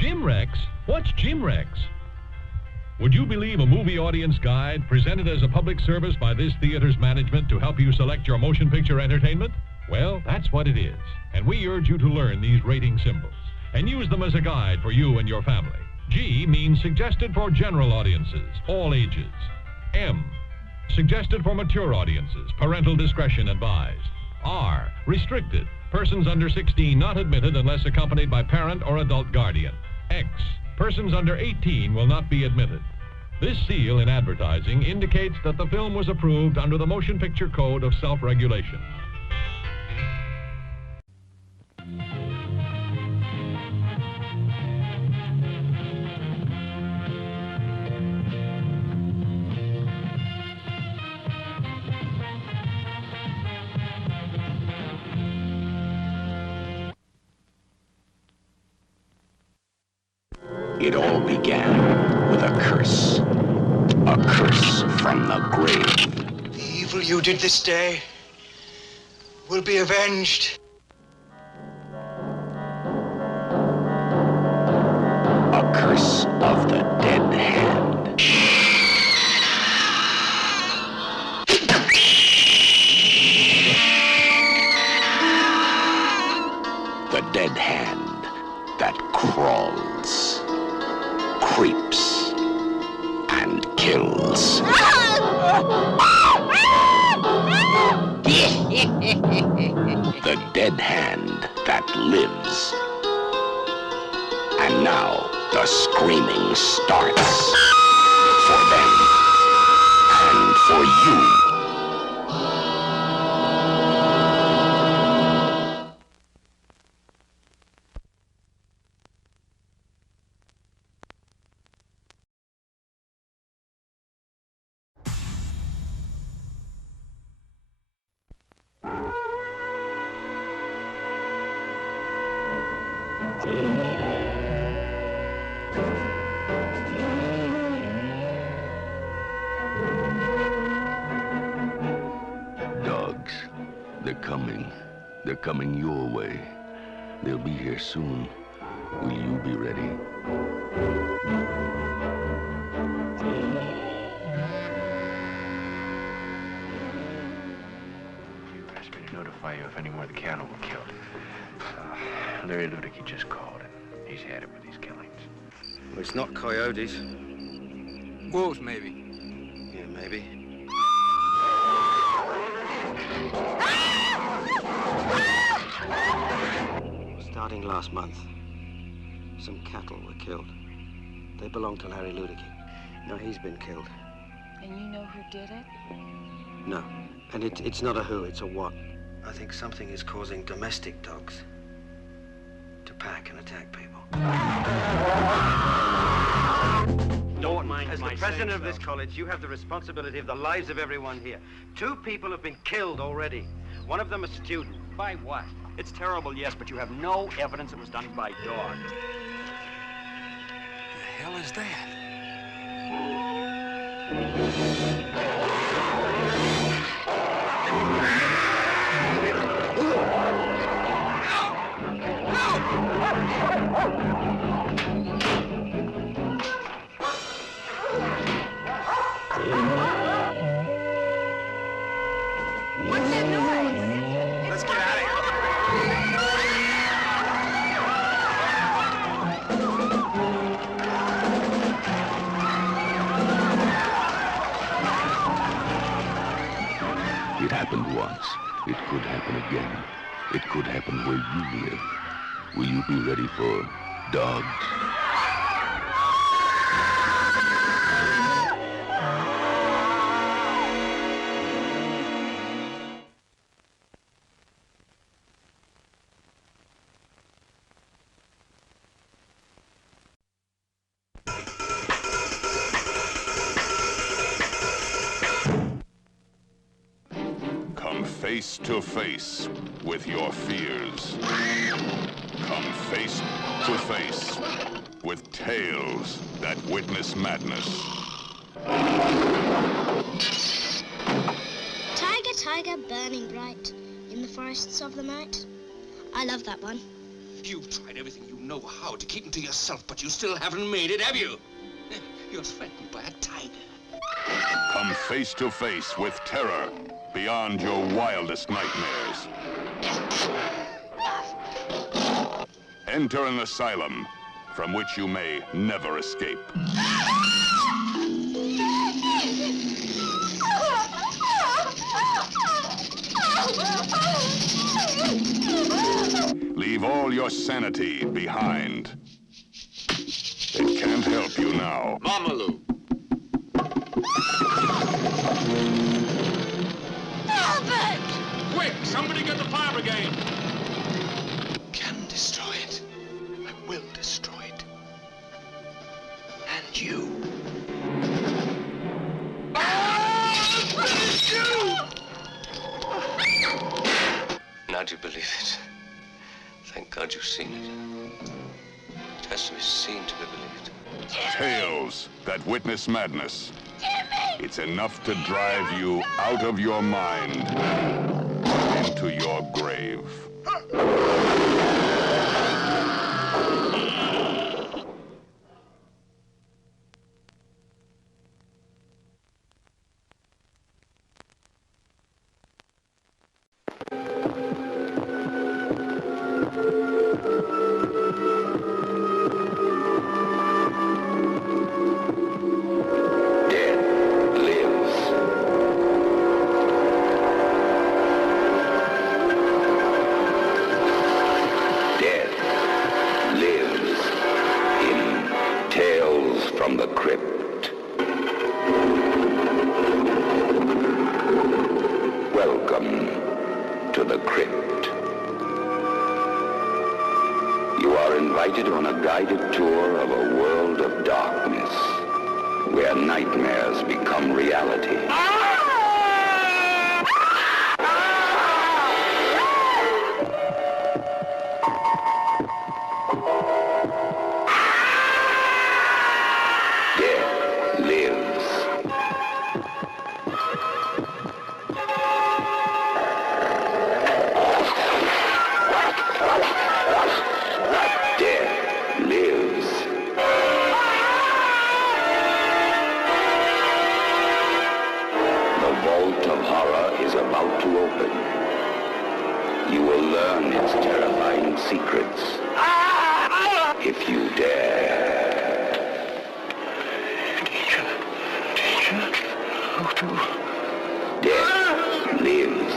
Jim Rex? What's Jim Rex? Would you believe a movie audience guide presented as a public service by this theater's management to help you select your motion picture entertainment? Well, that's what it is. And we urge you to learn these rating symbols and use them as a guide for you and your family. G means suggested for general audiences, all ages. M, suggested for mature audiences, parental discretion advised. R, restricted, persons under 16 not admitted unless accompanied by parent or adult guardian. X, persons under 18 will not be admitted. This seal in advertising indicates that the film was approved under the Motion Picture Code of Self-Regulation. It all began with a curse from the grave. The evil you did this day will be avenged. A curse of the dead hand. The dead hand that crawls, creeps, and kills. The dead hand that lives. And now the screaming starts. For them and for you. Dogs, they're coming. They're coming your way. They'll be here soon. Will you be ready? You asked me to notify you if any more of the cattle were killed. Larry Ludicky just called, and he's had it with these killings. Well, it's not coyotes. Wolves, maybe. Yeah, maybe. Starting last month, some cattle were killed. They belong to Larry Ludicky. Now he's been killed. And you know who did it? No. And it's not a who, it's a what. I think something is causing domestic dogs to pack and attack people. Don't mind. As the president of this college, you have the responsibility of the lives of everyone here. 2 people have been killed already. One of them a student. By what? It's terrible, yes, but you have no evidence it was done by dogs. The hell is that? What's that noise? Let's get out of here. It happened once. It could happen again. It could happen where you live. Will you be ready for dogs? Come face to face with your fears. Come face to face with tales that witness madness. Tiger, tiger, burning bright in the forests of the night. I love that one. You've tried everything you know how to keep him to yourself, but you still haven't made it, have you? You're threatened by a tiger. Come face to face with terror beyond your wildest nightmares. Enter an asylum from which you may never escape. Leave all your sanity behind. It can't help you now. Mamalu! Albert! Quick, somebody get the fire brigade. Can destroy it. I will destroy it. And you. Now do you believe it? Thank God you've seen it. It has to be seen to be believed. Tales that witness madness. It's enough to drive you out of your mind into your grave. From the crypt. Welcome to the crypt. You are invited on a guided tour of a world of darkness, where nightmares become reality. Secrets, if you dare. Teacher, how to? Death lives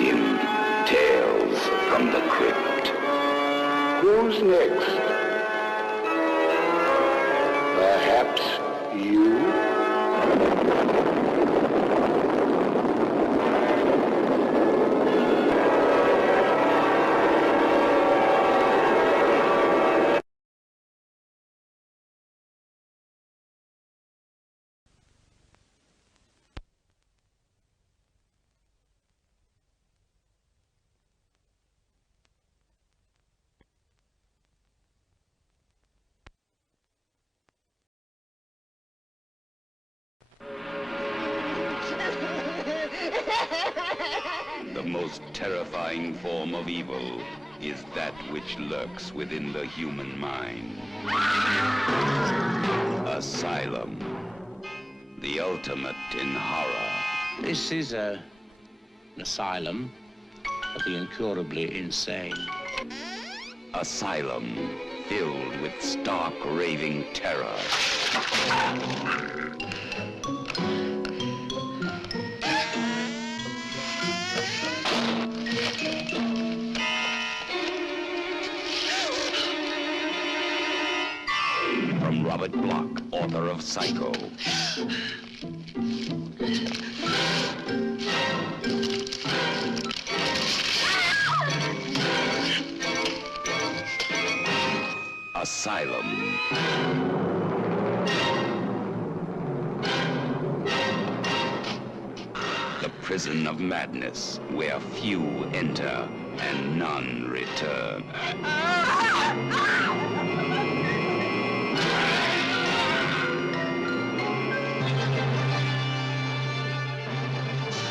in Tales from the Crypt. Who's next? Perhaps you? The most terrifying form of evil is that which lurks within the human mind. Asylum. The ultimate in horror. This is an asylum for the incurably insane. Asylum filled with stark, raving terror. From Robert Bloch, author of Psycho. Asylum. The prison of madness, where few enter and none return.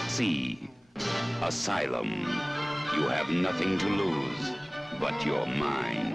See Asylum. You have nothing to lose, but you're mine.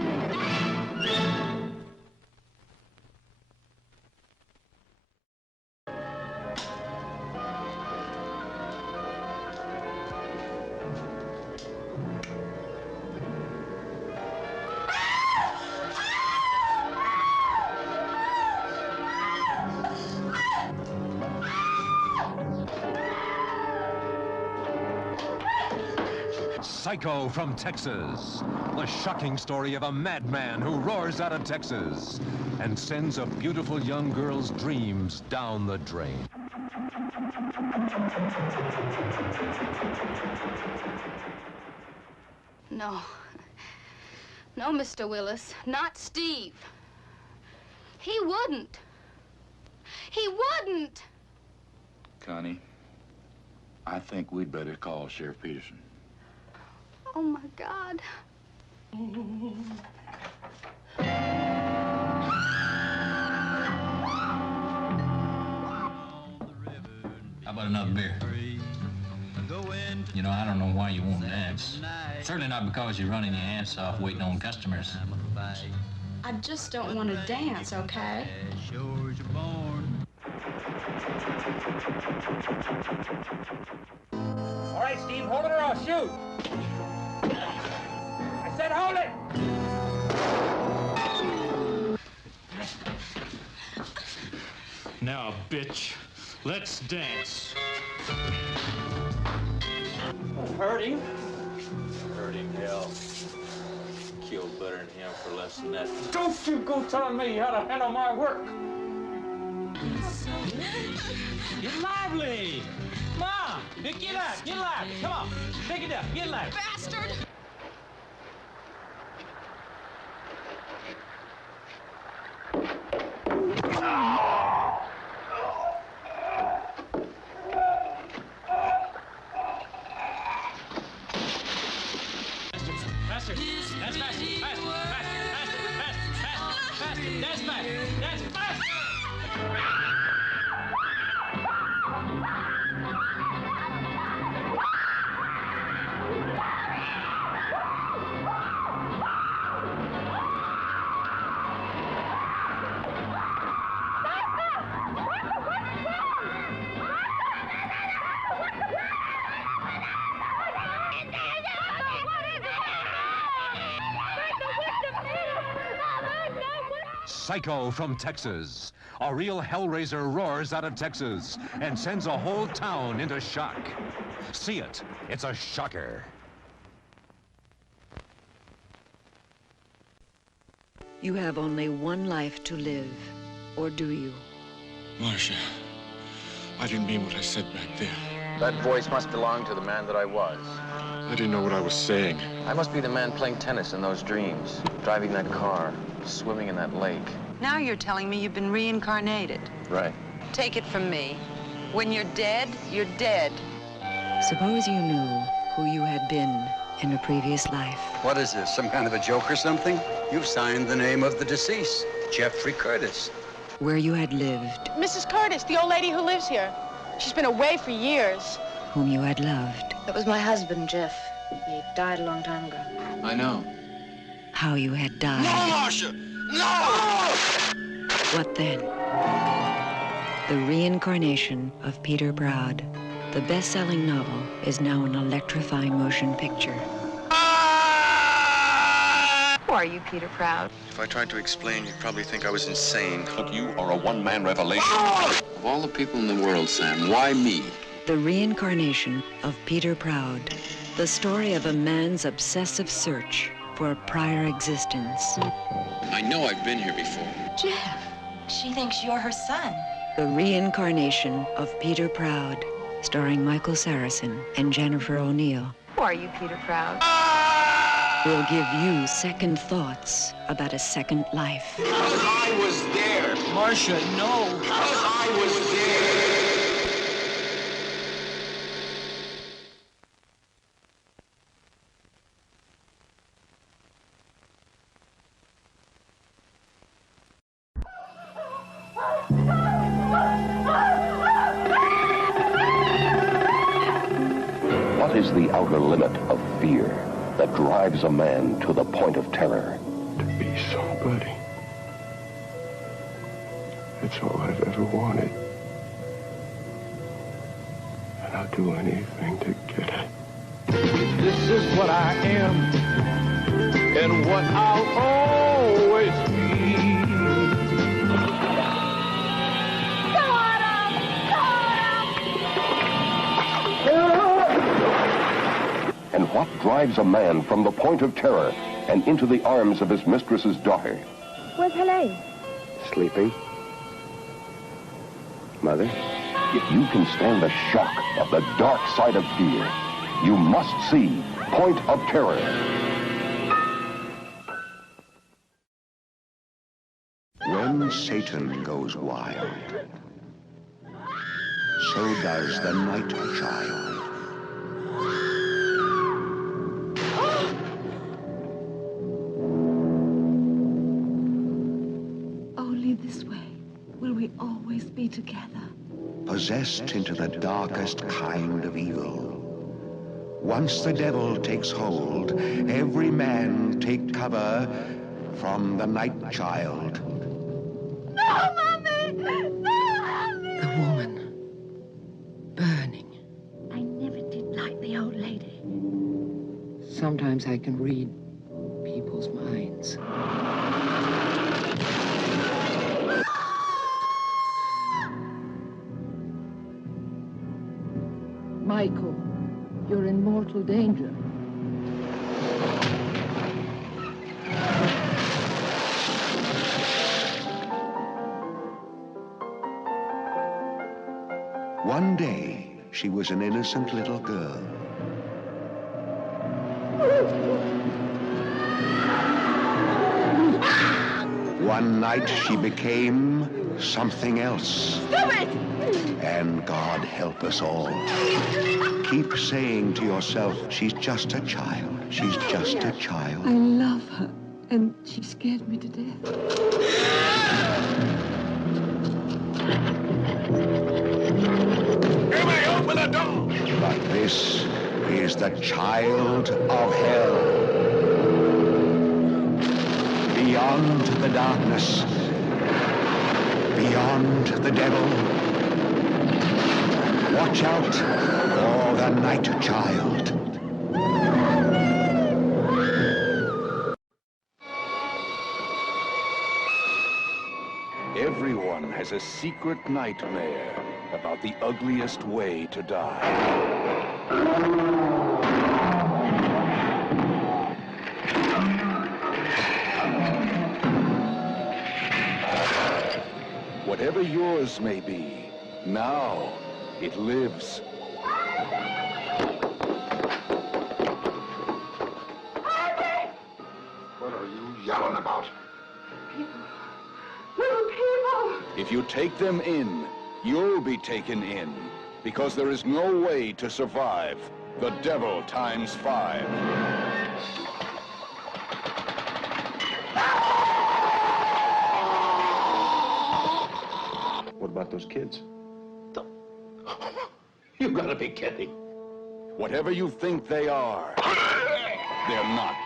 Psycho from Texas. The shocking story of a madman who roars out of Texas and sends a beautiful young girl's dreams down the drain. No. No, Mr. Willis. Not Steve. He wouldn't. He wouldn't. Connie, I think we'd better call Sheriff Peterson. Oh, my God. How about another beer? You know, I don't know why you won't dance. Certainly not because you're running your ass off waiting on customers. I just don't want to dance, okay? All right, Steve, hold it or I'll shoot. I said hold it! Now, bitch, let's dance. Hurting? Hurting hell. Killed better than him for less than that. Don't you go telling me how to handle my work. Get lively! Ma! Get out! Get lively! Come on! Take it up! Get lively! Bastard! Faster! That's faster! Faster! Faster! Faster! Faster! That's faster! That's faster! Psycho from Texas. A real hellraiser roars out of Texas and sends a whole town into shock. See it. It's a shocker. You have only one life to live, or do you? Marcia, I didn't mean what I said back there. That voice must belong to the man that I was. I didn't know what I was saying. I must be the man playing tennis in those dreams, driving that car, swimming in that lake. Now you're telling me you've been reincarnated. Right. Take it from me. When you're dead, you're dead. Suppose you knew who you had been in a previous life. What is this, some kind of a joke or something? You've signed the name of the deceased, Jeffrey Curtis. Where you had lived, Mrs. Curtis, the old lady who lives here. She's been away for years. whom you had loved, That was my husband, Jeff. He died a long time ago. I know. how you had died. No, Marcia! No! What then? The reincarnation of Peter Proud. The best-selling novel is now an electrifying motion picture. Who are you, Peter Proud? If I tried to explain, you'd probably think I was insane. Look, you are a one-man revelation. Of all the people in the world, Sam, why me? The reincarnation of Peter Proud. The story of a man's obsessive search for a prior existence. I know I've been here before. Jeff, she thinks you're her son. The reincarnation of Peter Proud, starring Michael Saracen and Jennifer O'Neill, Who are you, Peter Proud? will give you second thoughts about a second life. Because I was there. Marcia, no. Because I was there. What is the outer limit of fear? that drives a man to the point of terror. To be somebody. It's all I've ever wanted. And I'll do anything to get it. This is what I am, and what I'll always be. And what drives a man from the point of terror and into the arms of his mistress's daughter? Where's Helene? Sleeping. Mother? If you can stand the shock of the dark side of fear, you must see Point of Terror. When Satan goes wild, so does the night child. Only this way will we always be together. Possessed into the darkest kind of evil. Once the devil takes hold, every man take cover from the night child. No, Mommy! No, Mommy! The woman. Burning. I never did like the old lady. Sometimes I can read people's minds. Michael, you're in mortal danger. One day, she was an innocent little girl. One night, she became something else. Stop it! And God help us all. Keep saying to yourself, she's just a child. She's just a child. I love her, and she scared me to death. Jimmy, open the door! But this is the child of hell. Beyond the darkness, beyond the devil. Watch out for the night child. Everyone has a secret nightmare about the ugliest way to die. Whatever yours may be, now it lives. What are you yelling about? Little people! If you take them in, you'll be taken in, because there is no way to survive the devil times 5. What about those kids? You gotta be kidding. Whatever you think they are, they're not.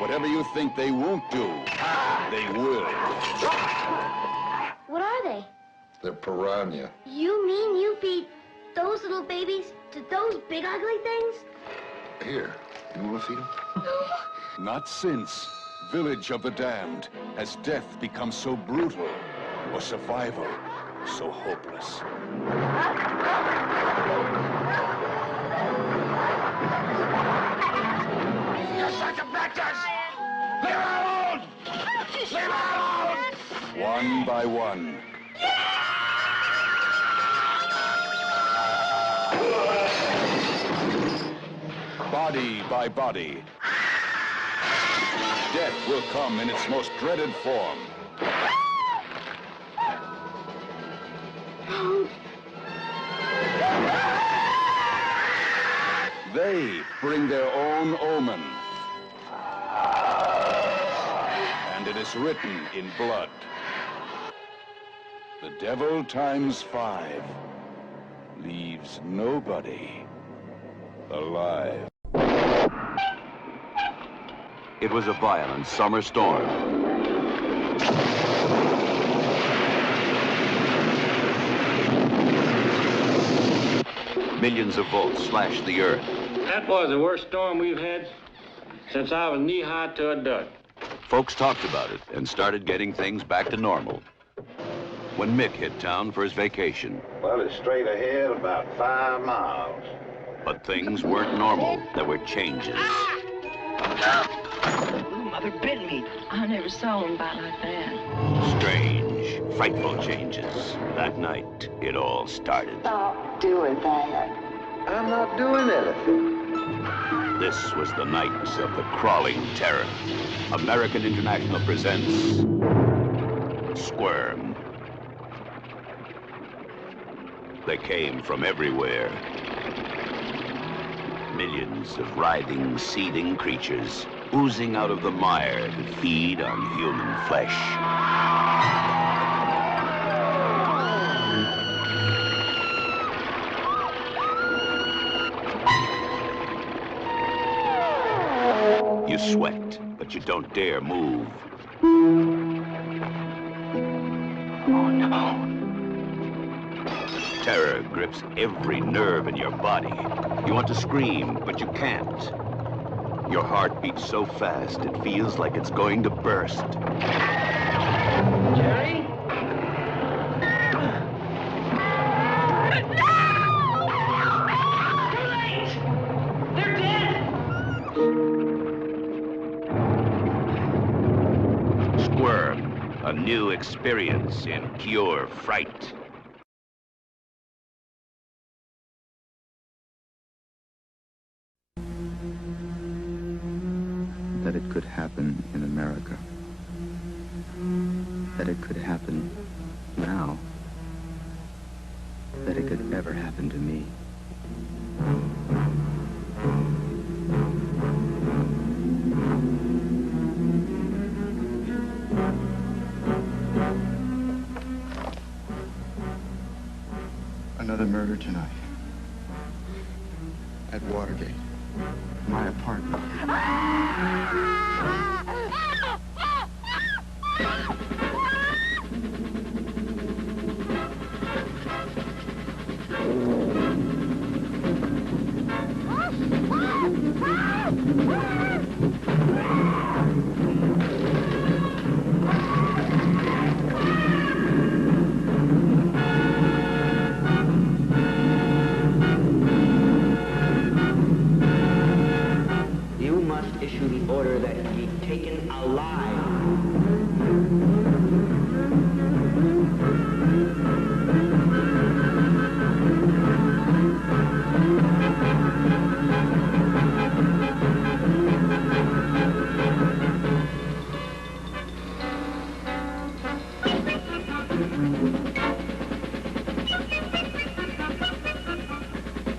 Whatever you think they won't do, they will. What are they? They're piranha. You mean you feed those little babies to those big ugly things? Here, you want to feed them? Not since Village of the Damned has death become so brutal or survival so hopeless. You such a bitches! Leave her alone! Leave her alone! One by one. Body by body. Death will come in its most dreaded form. They bring their own omen. And it is written in blood. The devil times 5 leaves nobody alive. It was a violent summer storm. Millions of volts slashed the earth. That was the worst storm we've had since I was knee-high to a duck. Folks talked about it and started getting things back to normal. When Mick hit town for his vacation. Well, it's straight ahead about 5 miles. But things weren't normal. There were changes. Ooh, Mother bit me. I never saw one bite like that. Strange, frightful changes. That night, it all started. Stop doing that. I'm not doing anything. This was the night of the crawling terror. American International presents Squirm. They came from everywhere. Millions of writhing, seething creatures oozing out of the mire to feed on human flesh. You sweat, but you don't dare move. Oh, no. Terror grips every nerve in your body. You want to scream, but you can't. Your heart beats so fast, it feels like it's going to burst. Jerry? Squirm, a new experience in pure fright. That it could happen in America. That it could happen now. That it could ever happen to me. Another murder tonight. At Watergate. My apartment. You must issue the order that he be taken alive.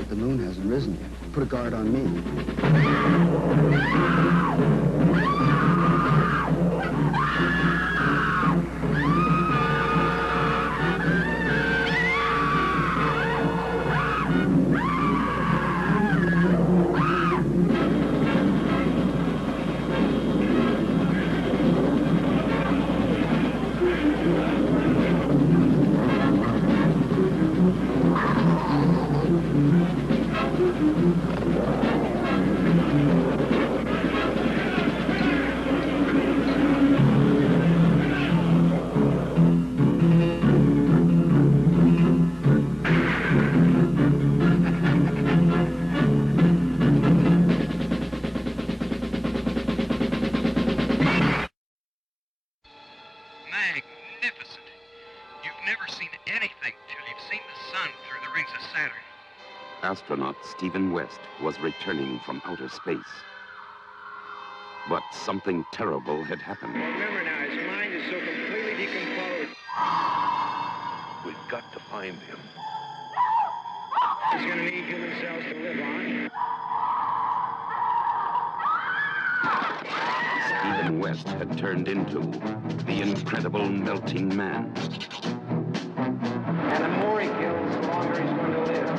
The moon hasn't risen yet. Put a guard on me. Magnificent. You've never seen anything till you've seen the sun through the rings of Saturn. Astronaut Stephen West was returning from outer space. But something terrible had happened. Remember now, his mind is so completely decomposed. We've got to find him. He's gonna need human cells to live on. Stephen West had turned into the incredible melting man. And the more he kills, the longer he's going to live.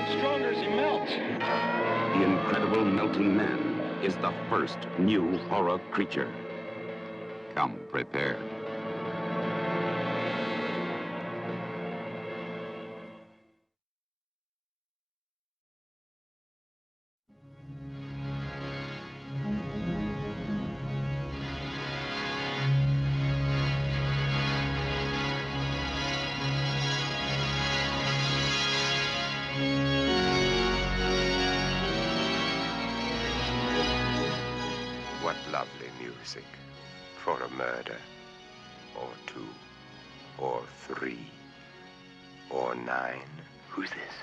getting stronger as he melts. The Incredible Melting Man is the first new horror creature. Come prepared. What lovely music for a murder, or 2, or 3, or 9. Who's this?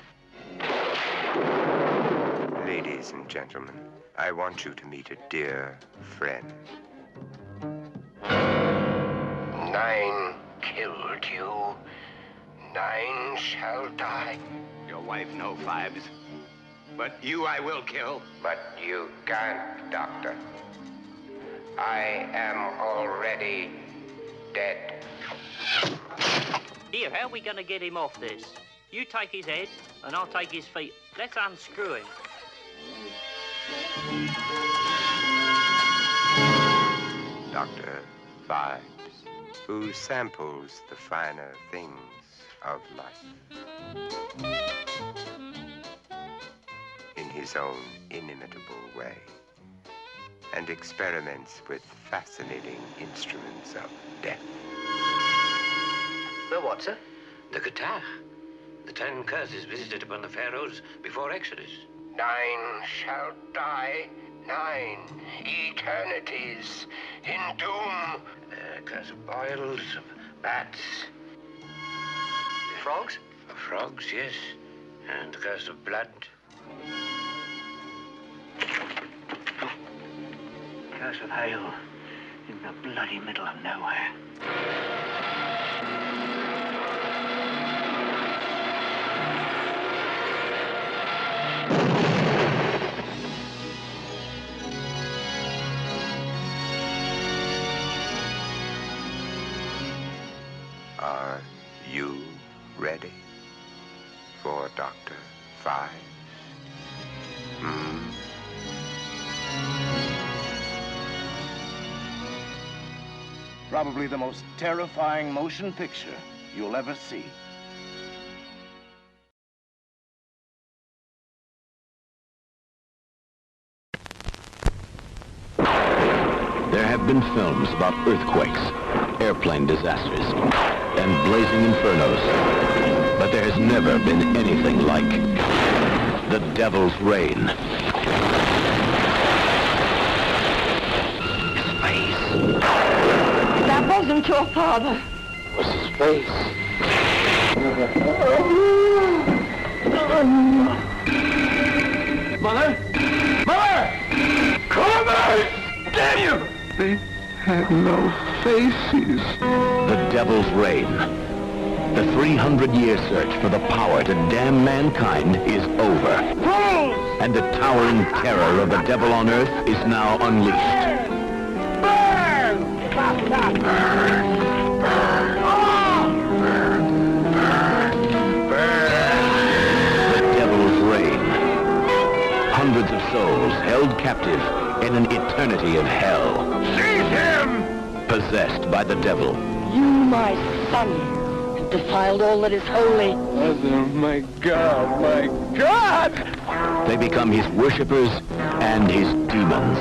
Ladies and gentlemen, I want you to meet a dear friend. 9 killed you. 9 shall die. Your wife, no 5s. But you I will kill. But you can't, Doctor. I am already dead. Here, how are we gonna get him off this? You take his head, and I'll take his feet. Let's unscrew him. Dr. Vibes, who samples the finer things of life in his own inimitable way, and experiments with fascinating instruments of death. The what, sir? The guitar. The 10 curses visited upon the pharaohs before Exodus. 9 shall die. 9 eternities in doom. Curse of boils, of bats. Frogs? Frogs, yes. And the curse of blood. Curse of hail in the bloody middle of nowhere. Are you ready for Dr. Vibes? Probably the most terrifying motion picture you'll ever see. There have been films about earthquakes, airplane disasters, and blazing infernos. But there has never been anything like The Devil's Reign. That wasn't your father. What's his face? Mother? Mother! Corbett! Damn you! They had no faces. The Devil's Reign. The 300-year search for the power to damn mankind is over. And the towering terror of the devil on earth is now unleashed. The Devil's Reign. Hundreds of souls held captive in an eternity of hell. Seize him! Possessed by the devil. You, my son, have defiled all that is holy. Mother, my God, my God! They become his worshippers and his demons.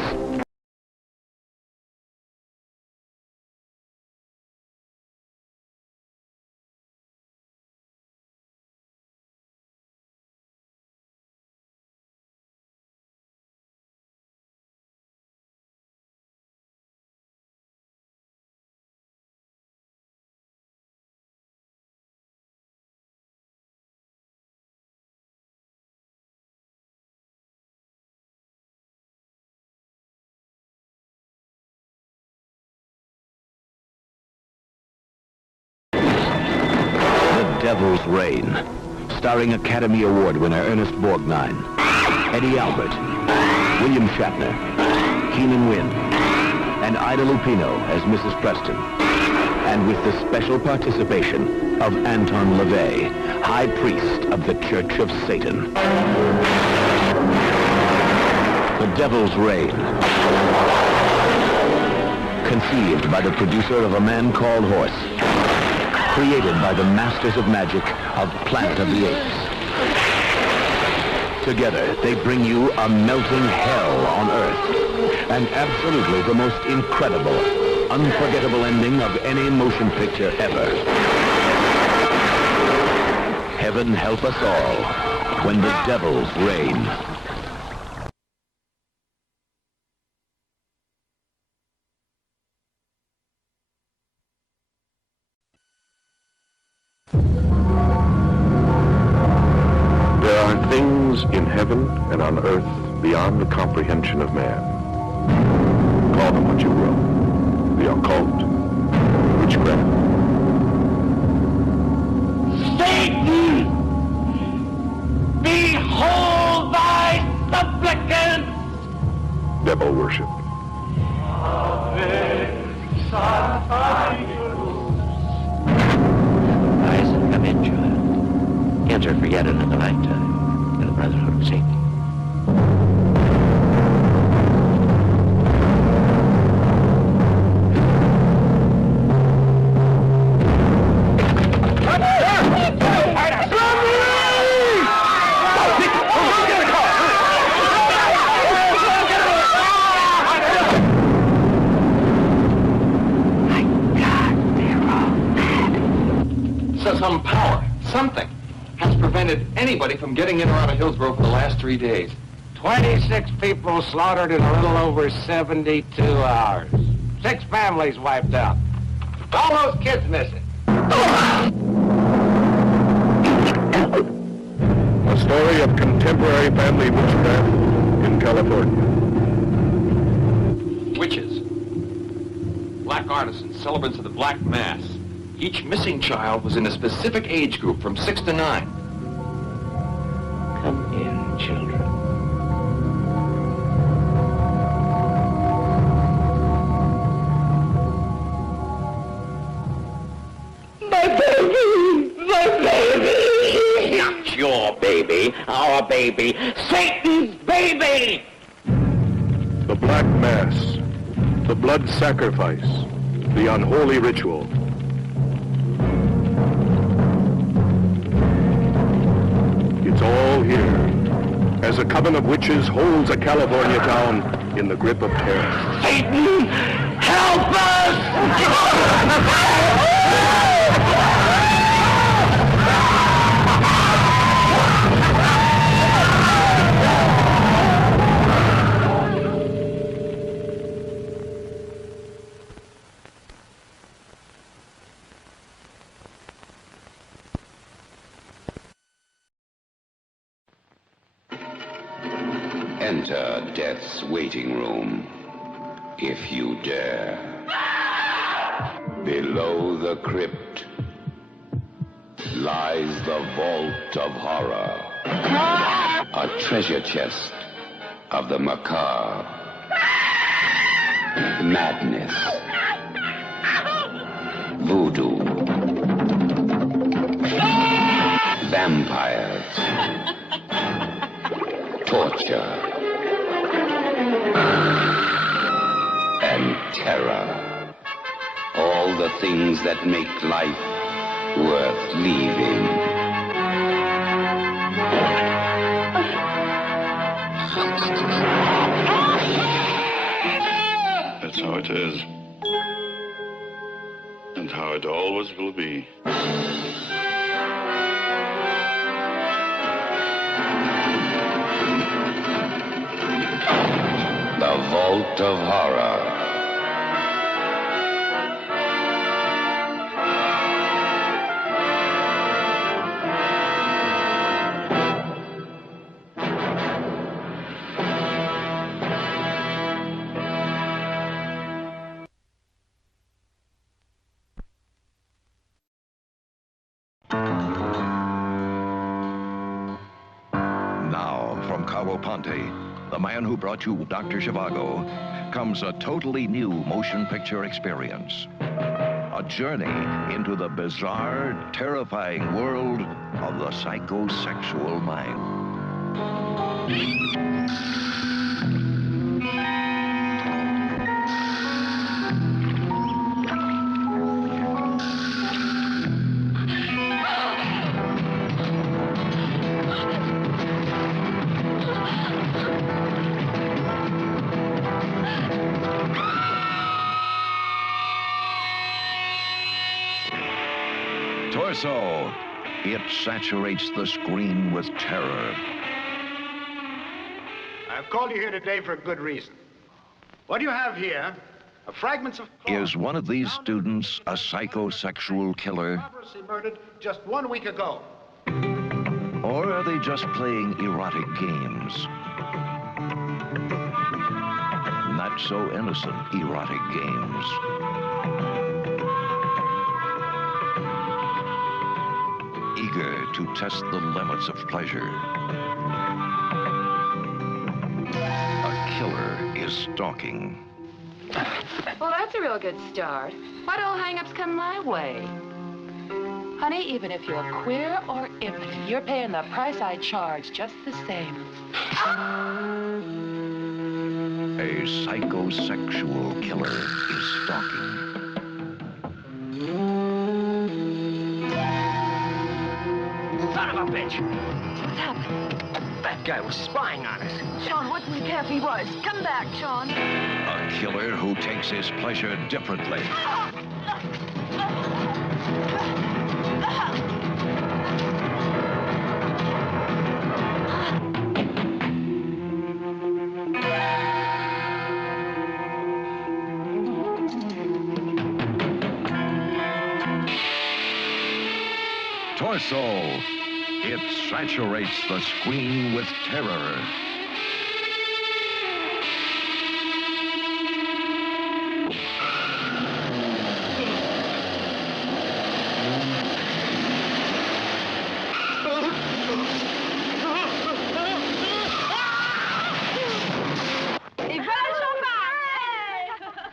Devil's Reign, starring Academy Award winner Ernest Borgnine, Eddie Albert, William Shatner, Keenan Wynn, and Ida Lupino as Mrs. Preston. and with the special participation of Anton LaVey, High Priest of the Church of Satan. The Devil's Reign. Conceived by the producer of A Man Called Horse. Created by the masters of magic of Planet of the Apes. Together, they bring you a melting hell on Earth. And absolutely the most incredible, unforgettable ending of any motion picture ever. Heaven help us all when the devils reign. There are things in heaven and on earth beyond the comprehension of man. Call them what you will. The occult, witchcraft. Satan! Behold thy supplicant! Devil worship. Rise and come in, child. Enter for yet another lifetime in the brotherhood of Satan. So some power, something, has prevented anybody from getting in or out of Hillsborough for the last 3 days. 26 people slaughtered in a little over 72 hours. 6 families wiped out. All those kids missing. A story of contemporary family witchcraft in California. Witches, black artisans, celebrants of the Black Mass. Each missing child was in a specific age group from 6 to 9. Come in, children. My baby! My baby! Not your baby, our baby, Satan's baby! The Black Mass, the blood sacrifice, the unholy ritual. It's all here, as a coven of witches holds a California town in the grip of terror. Satan, help us! Enter death's waiting room, if you dare. Below the crypt lies the vault of horror, a treasure chest of the macabre, madness, voodoo, vampires, torture, and terror. All the things that make life worth living. That's how it is. And how it always will be. The Vault of Horror. Now, from Cabo Ponte, the man who brought you Dr. Zhivago, comes a totally new motion picture experience. A journey into the bizarre, terrifying world of the psychosexual mind. Torso. It saturates the screen with terror. I've called you here today for a good reason. What you have here are fragments of cloth. Is one of these students a psychosexual killer? Barbarously murdered just 1 week ago. Or are they just playing erotic games? Not so innocent erotic games. Eager to test the limits of pleasure. A killer is stalking. Well, that's a real good start. Why do all hang-ups come my way? Honey, even if you're queer or impotent, you're paying the price I charge just the same. A psychosexual killer is stalking. Son of a bitch! What's happened? That guy was spying on us. Sean, what we care if he was? Come back, Sean. A killer who takes his pleasure differently. Torso. It saturates the screen with terror.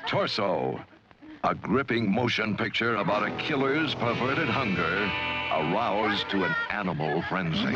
Torso. A gripping motion picture about a killer's perverted hunger aroused to an animal frenzy.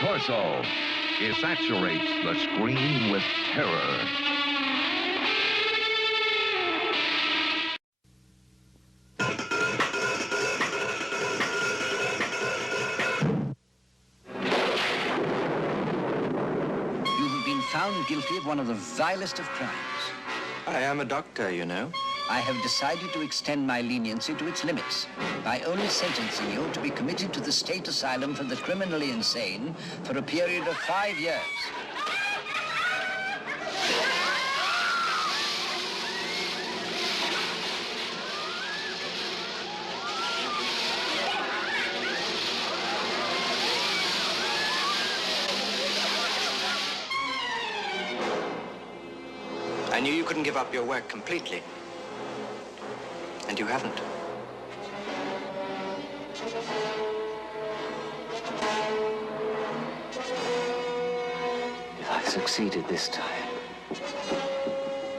Torso. It saturates the screen with terror. You have been found guilty of one of the vilest of crimes. I am a doctor, you know. I have decided to extend my leniency to its limits by only sentencing you to be committed to the state asylum for the criminally insane for a period of 5 years. I knew you couldn't give up your work completely. And you haven't. If I succeeded this time,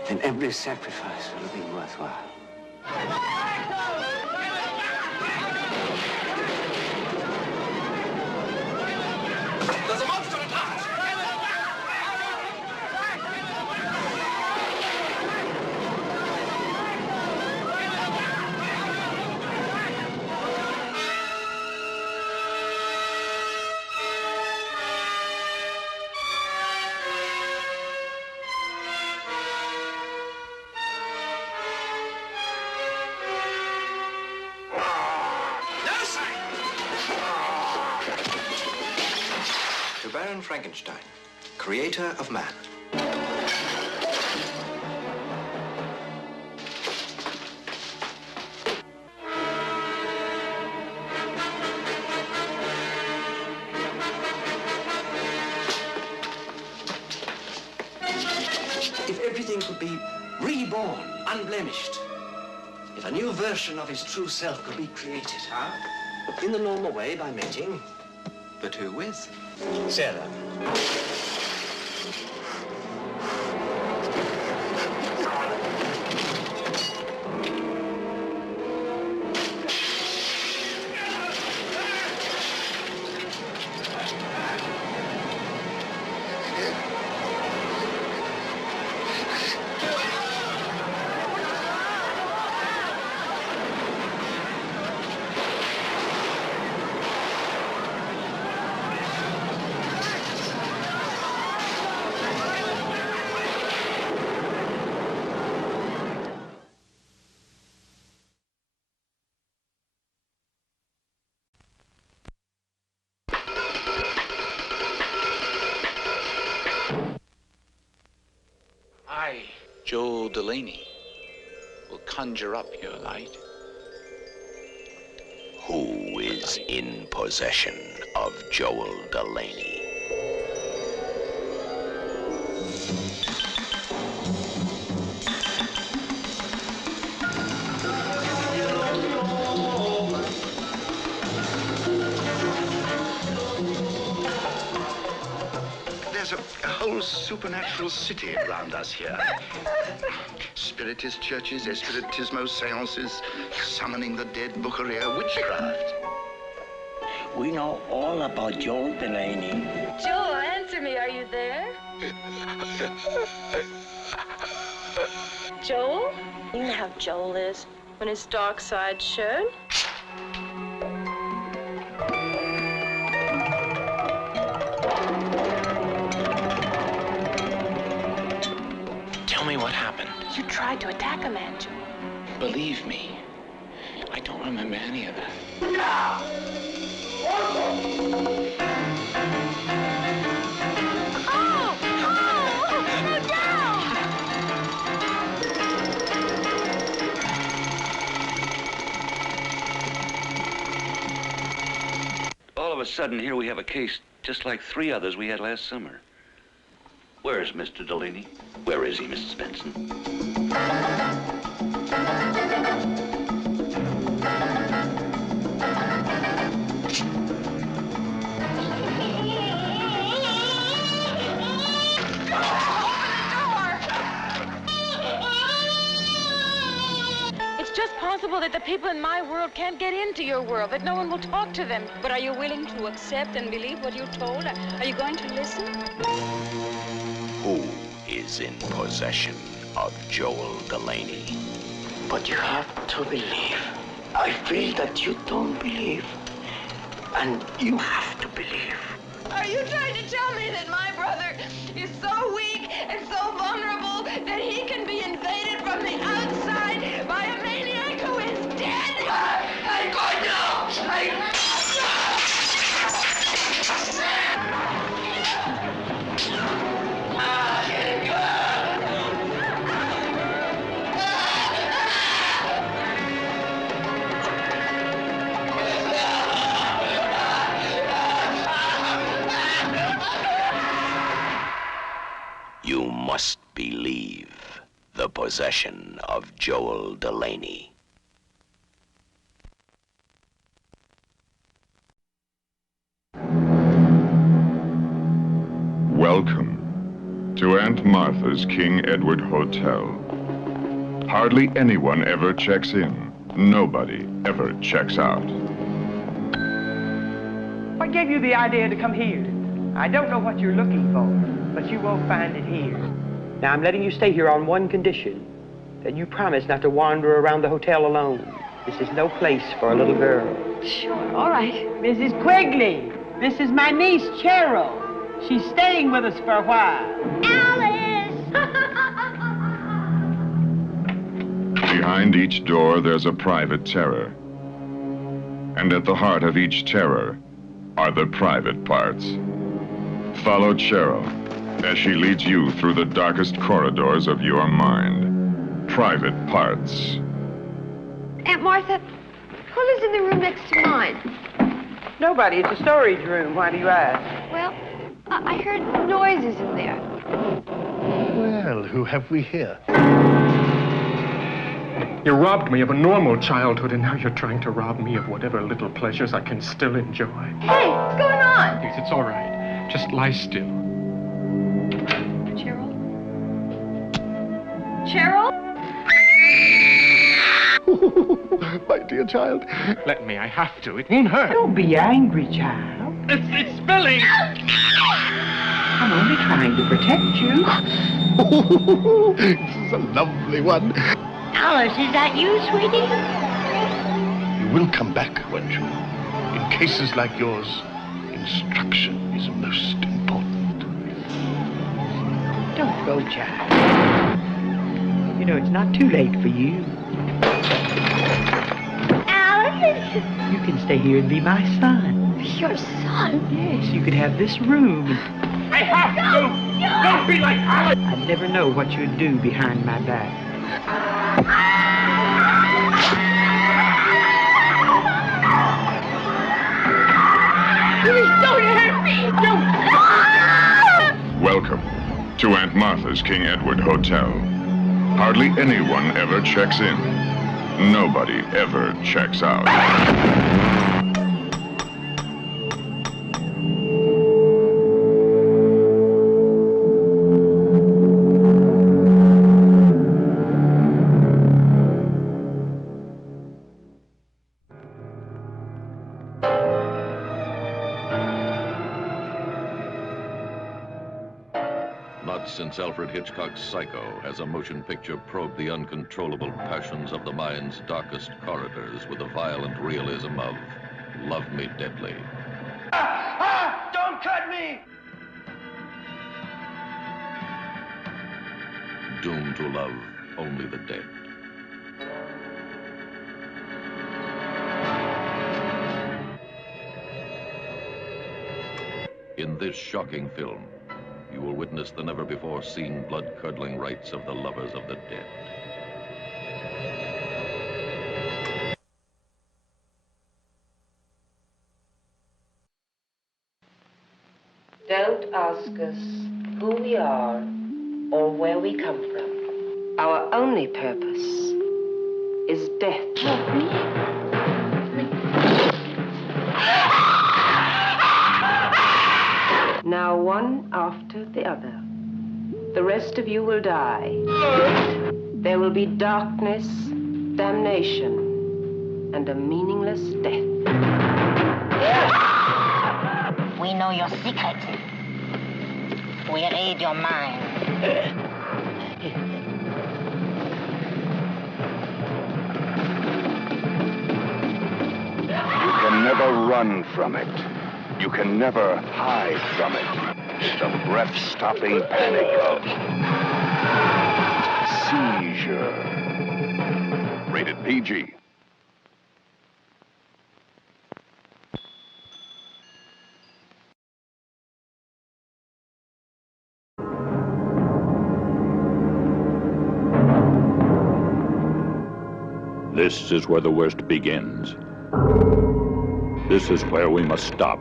then every sacrifice will have been worthwhile. There's a monster at last! Frankenstein, creator of man. be reborn, unblemished. If a new version of his true self could be created, huh? In the normal way, by mating. But who with? Sarah. I, Joel Delaney, will conjure up your light. Who is in possession of Joel Delaney? There's a whole supernatural city around us here. Spiritist churches, espiritismo seances, summoning the dead, bookeria, witchcraft. We know all about Joel Delaney. Joel, answer me. Are you there? Joel? You know how Joel is when his dark side's shown. Tell me what happened. You tried to attack a man, Joel. Believe me, I don't remember any of that. All of a sudden, here we have a case just like 3 others we had last summer. Where is Mr. Delaney? Where is he, Mrs. Benson? It's just possible that the people in my world can't get into your world, that no one will talk to them. But are you willing to accept and believe what you're told? Are you going to listen? Who is in possession of Joel Delaney? But you have to believe. I feel that you don't believe. And you have to believe. Are you trying to tell me that my brother is so weak and so vulnerable that he can be invaded from the outside by a maniac who is dead? I got you! You must believe the possession of Joel Delaney. Welcome to Aunt Martha's King Edward Hotel. Hardly anyone ever checks in. Nobody ever checks out. What gave you the idea to come here? I don't know what you're looking for, but you won't find it here. Now, I'm letting you stay here on one condition, that you promise not to wander around the hotel alone. This is no place for a little girl. Sure, all right. Mrs. Quigley, this is my niece, Cheryl. She's staying with us for a while. Behind each door, there's a private terror. And at the heart of each terror are the private parts. Follow Cheryl as she leads you through the darkest corridors of your mind. Private parts. Aunt Martha, who lives in the room next to mine? Nobody. It's a storage room. Why do you ask? Well, I heard noises in there. Well, Well, who have we here? You robbed me of a normal childhood, and now you're trying to rob me of whatever little pleasures I can still enjoy. Hey, what's going on? Please, it's all right. Just lie still. Cheryl? Cheryl? My dear child. Let me, I have to. It won't hurt. Don't be angry, child. It's spilling. I'm only trying to protect you. This is a lovely one. Alice, is that you, sweetie? You will come back, won't you? In cases like yours, instruction is most important. Don't go, child. You know, it's not too late for you. Alice? You can stay here and be my son. Your son? Yes, you could have this room. I have to! Don't be like Alice! I'd never know what you'd do behind my back. Please don't hurt me! Don't! Welcome to Aunt Martha's King Edward Hotel. Hardly anyone ever checks in. Nobody ever checks out. Not since Alfred Hitchcock's Psycho has a motion picture probed the uncontrollable passions of the mind's darkest corridors with the violent realism of Love Me Deadly. Don't cut me! Doomed to love only the dead. In this shocking film, you will witness the never-before-seen blood-curdling rites of the lovers of the dead. Don't ask us who we are or where we come from. Our only purpose is death. Now, one after the other, the rest of you will die. There will be darkness, damnation, and a meaningless death. We know your secret. We read your mind. You can never run from it. You can never hide from it. The breath-stopping panic of seizure. Rated PG. This is where the worst begins. This is where we must stop.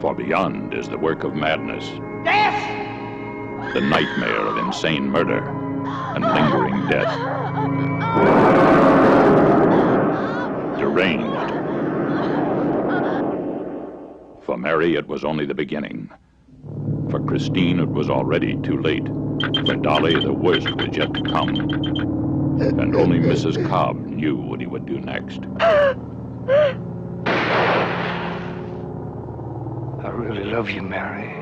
For beyond is the work of madness. Death! The nightmare of insane murder and lingering death. Deranged. For Mary, it was only the beginning. For Christine, it was already too late. For Dolly, the worst was yet to come. And only Mrs. Cobb knew what he would do next. I really love you, Mary.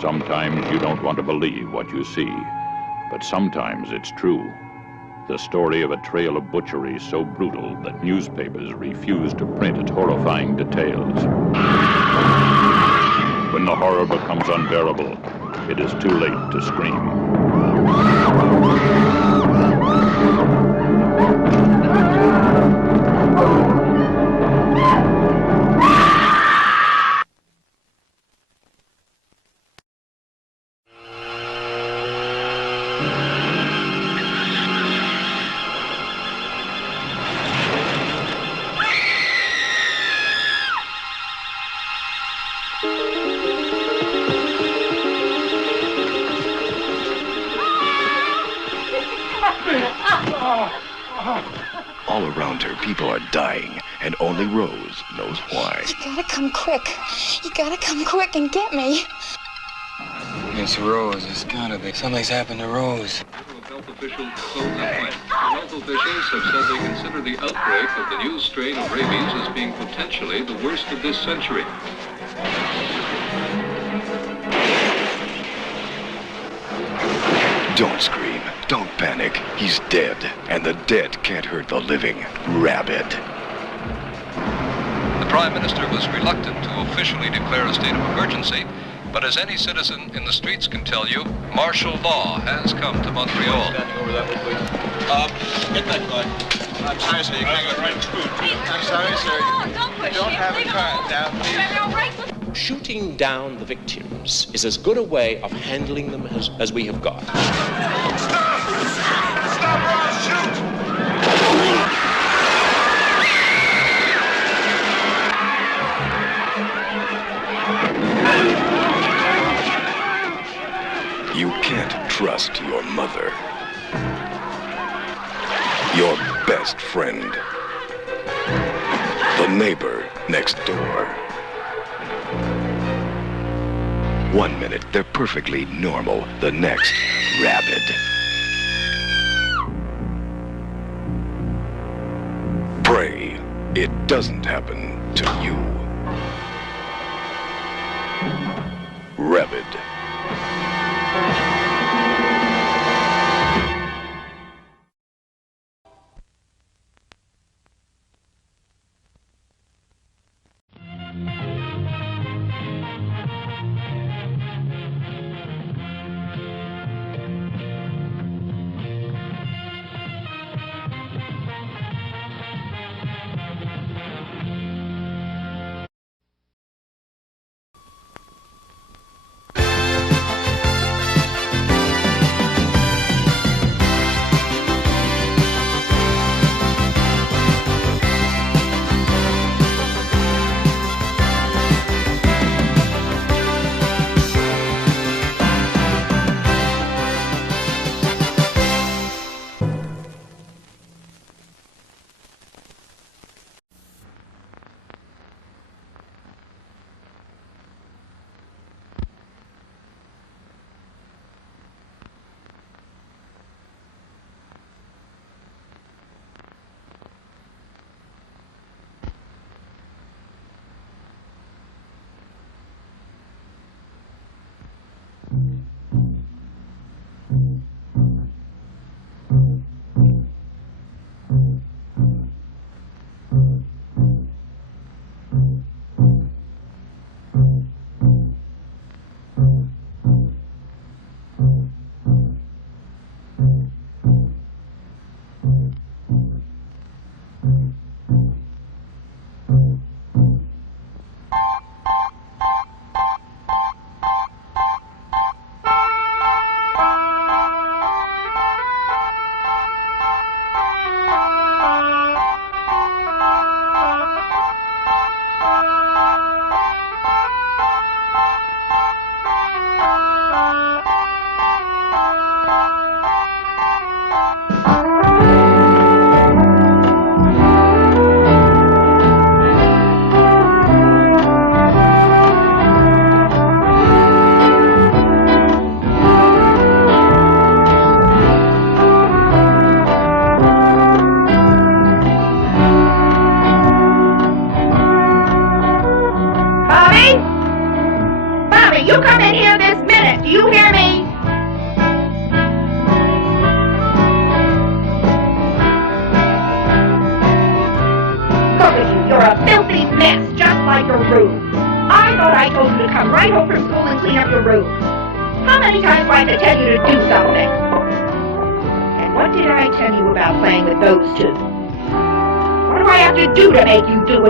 Sometimes you don't want to believe what you see, but sometimes it's true. The story of a trail of butchery so brutal that newspapers refuse to print its horrifying details. When the horror becomes unbearable, it is too late to scream. All around her, people are dying, and only Rose knows why. You gotta come quick. You gotta come quick and get me. It's Rose. It's gotta be. Something's happened to Rose. Health officials close the plant. Health officials have said they consider the outbreak of the new strain of rabies as being potentially the worst of this century. Don't scream. Don't panic. He's dead, and the dead can't hurt the living. Rabid. The Prime Minister was reluctant to officially declare a state of emergency, but as any citizen in the streets can tell you, martial law has come to Montreal. Get that guy. I'm sorry, sir. You can't go right. I'm sorry, sir. Don't have a car now, please. Shooting down the victims is as good a way of handling them as we have got. Stop! Stop or I'll shoot! You can't trust your mother. Your best friend. The neighbor next door. 1 minute, they're perfectly normal. The next, rabid. Pray it doesn't happen to you. Rabid.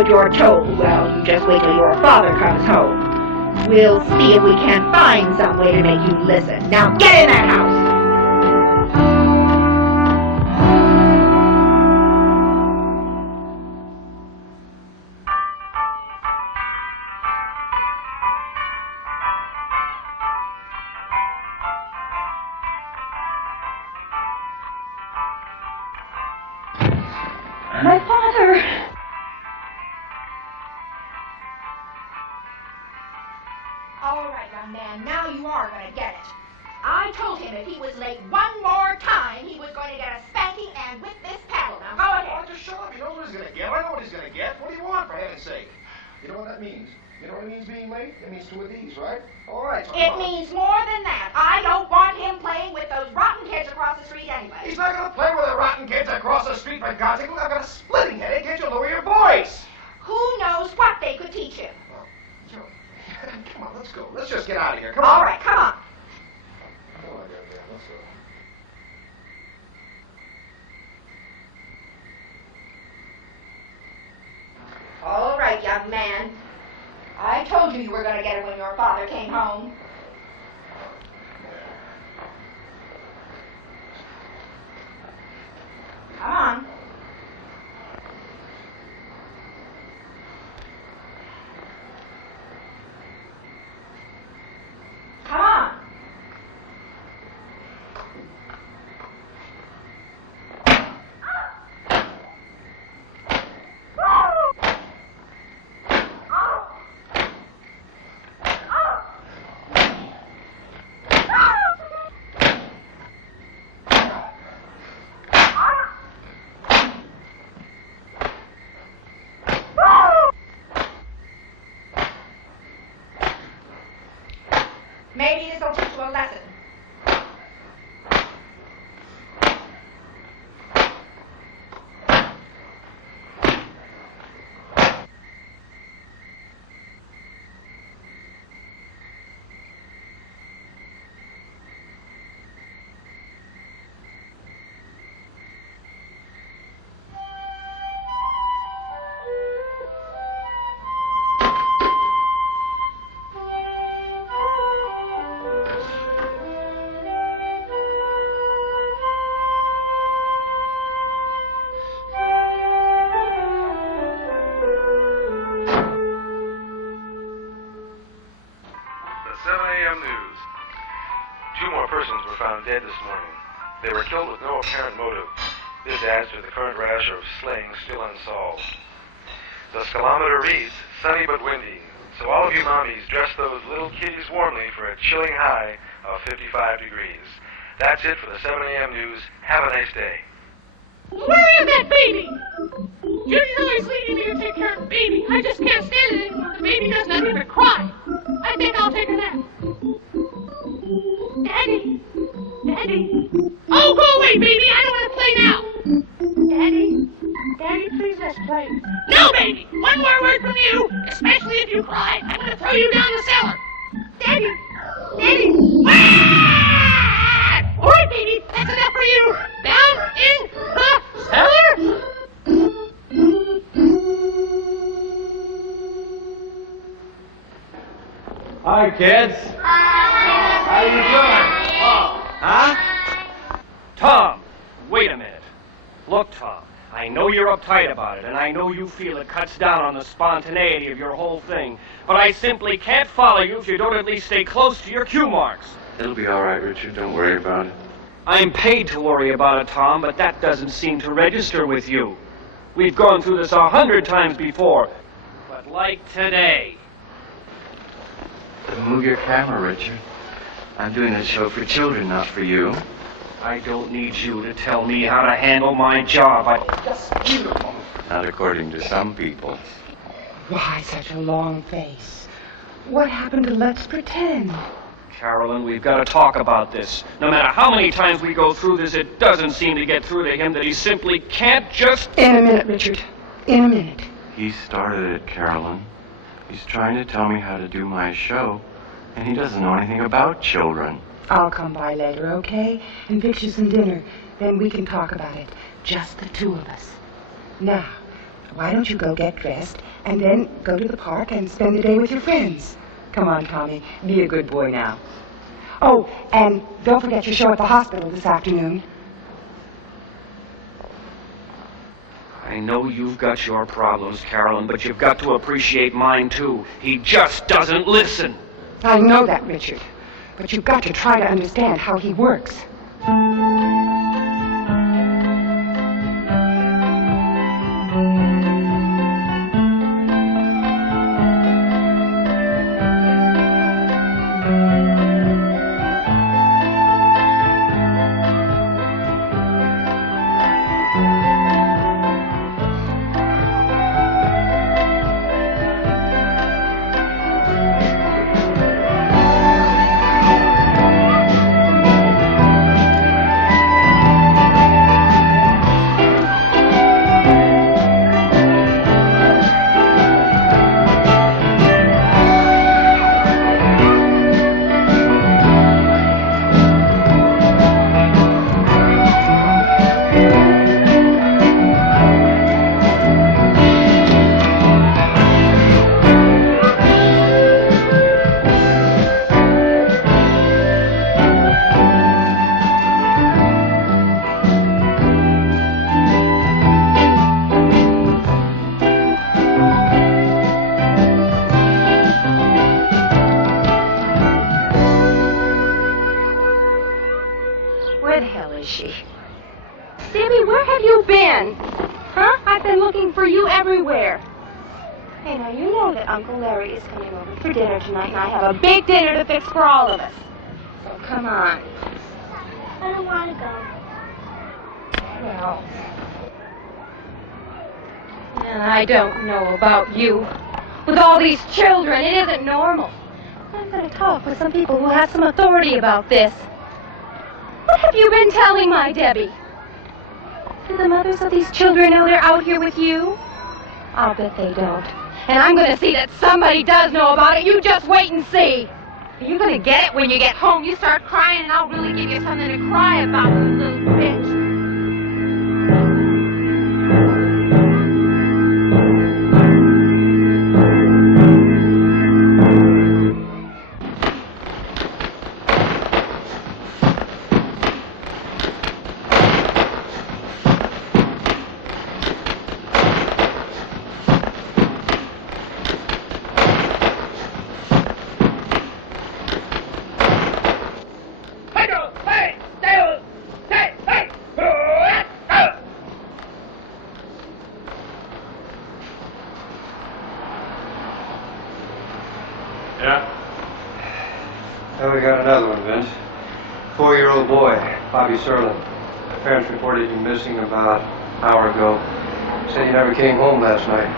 You're told. Well, you just wait till your father comes home. We'll see if we can't find some way to make you listen. Now get in that house! My father! All right, young man, now you are going to get it. I told him if he was late one more time, he was going to get a spanking and with this paddle. Now go ahead. Oh, just shut up. You know what he's going to get. I know what he's going to get. What do you want, for heaven's sake? You know what that means? You know what it means being late? It means two of these, right? All right. So It means more than that. I don't want him playing with those rotten kids across the street anyway. He's not going to play with the rotten kids across the street, for God's sake. Look, I've got a splitting headache. Can't you lower your voice? Who knows what they could teach him? Come on, let's go. Let's just get out of here. Come on. All right, come on. Oh, my God, yeah, let's go. All right, young man. I told you were going to get it when your father came home. Come on. Come on. Maybe this will teach you a lesson. Dead this morning. They were killed with no apparent motive. This adds to the current rash of slaying still unsolved. The scalometer reads, sunny but windy. So all of you mommies, dress those little kitties warmly for a chilling high of 55 degrees. That's it for the 7 a.m. news. Have a nice day. Where is that baby? Judy's always leaving me to take care of the baby. I just can't stand it anymore. The baby does nothing but cry. I think I'll take a nap. Daddy. Daddy. Oh, go away, baby. I don't want to play now. Daddy. Daddy, please let's play. No, baby. One more word from you, especially if you cry, I'm going to throw you down the cellar. Daddy. Daddy. Ah! All right, baby. That's enough for you. Down in the cellar. Hi, kids. How you doing? Huh? Tom, wait a minute. Look, Tom, I know you're uptight about it, and I know you feel it cuts down on the spontaneity of your whole thing, but I simply can't follow you if you don't at least stay close to your cue marks. It'll be all right, Richard. Don't worry about it. I'm paid to worry about it, Tom, but that doesn't seem to register with you. We've gone through this 100 times before, but like today. Move your camera, Richard. I'm doing a show for children, not for you. I don't need you to tell me how to handle my job. Not according to some people. Why such a long face? What happened to let's pretend? Carolyn, we've got to talk about this. No matter how many times we go through this, it doesn't seem to get through to him that he simply can't just... In a minute, Richard. In a minute. He started it, Carolyn. He's trying to tell me how to do my show, and he doesn't know anything about children. I'll come by later, okay? And fix you some dinner. Then we can talk about it. Just the two of us. Now, why don't you go get dressed, and then go to the park and spend the day with your friends? Come on, Tommy. Be a good boy now. Oh, and don't forget your show at the hospital this afternoon. I know you've got your problems, Carolyn, but you've got to appreciate mine, too. He just doesn't listen. I know that, Richard. But you've got to try to understand how he works. Where the hell is she? Debbie, where have you been? Huh? I've been looking for you everywhere. Hey, now you know that Uncle Larry is coming over for dinner tonight, and I have a big dinner to fix for all of us. So come on. I don't want to go. Well, and I don't know about you. With all these children, it isn't normal. I'm going to talk with some people who have some authority about this. What have you been telling my Debbie? Do the mothers of these children know they're out here with you? I'll bet they don't. And I'm going to see that somebody does know about it. You just wait and see. You're going to get it when you get home. You start crying and I'll really give you something to cry about, you little bitch. Parents reported you missing about an hour ago. Said you never came home last night.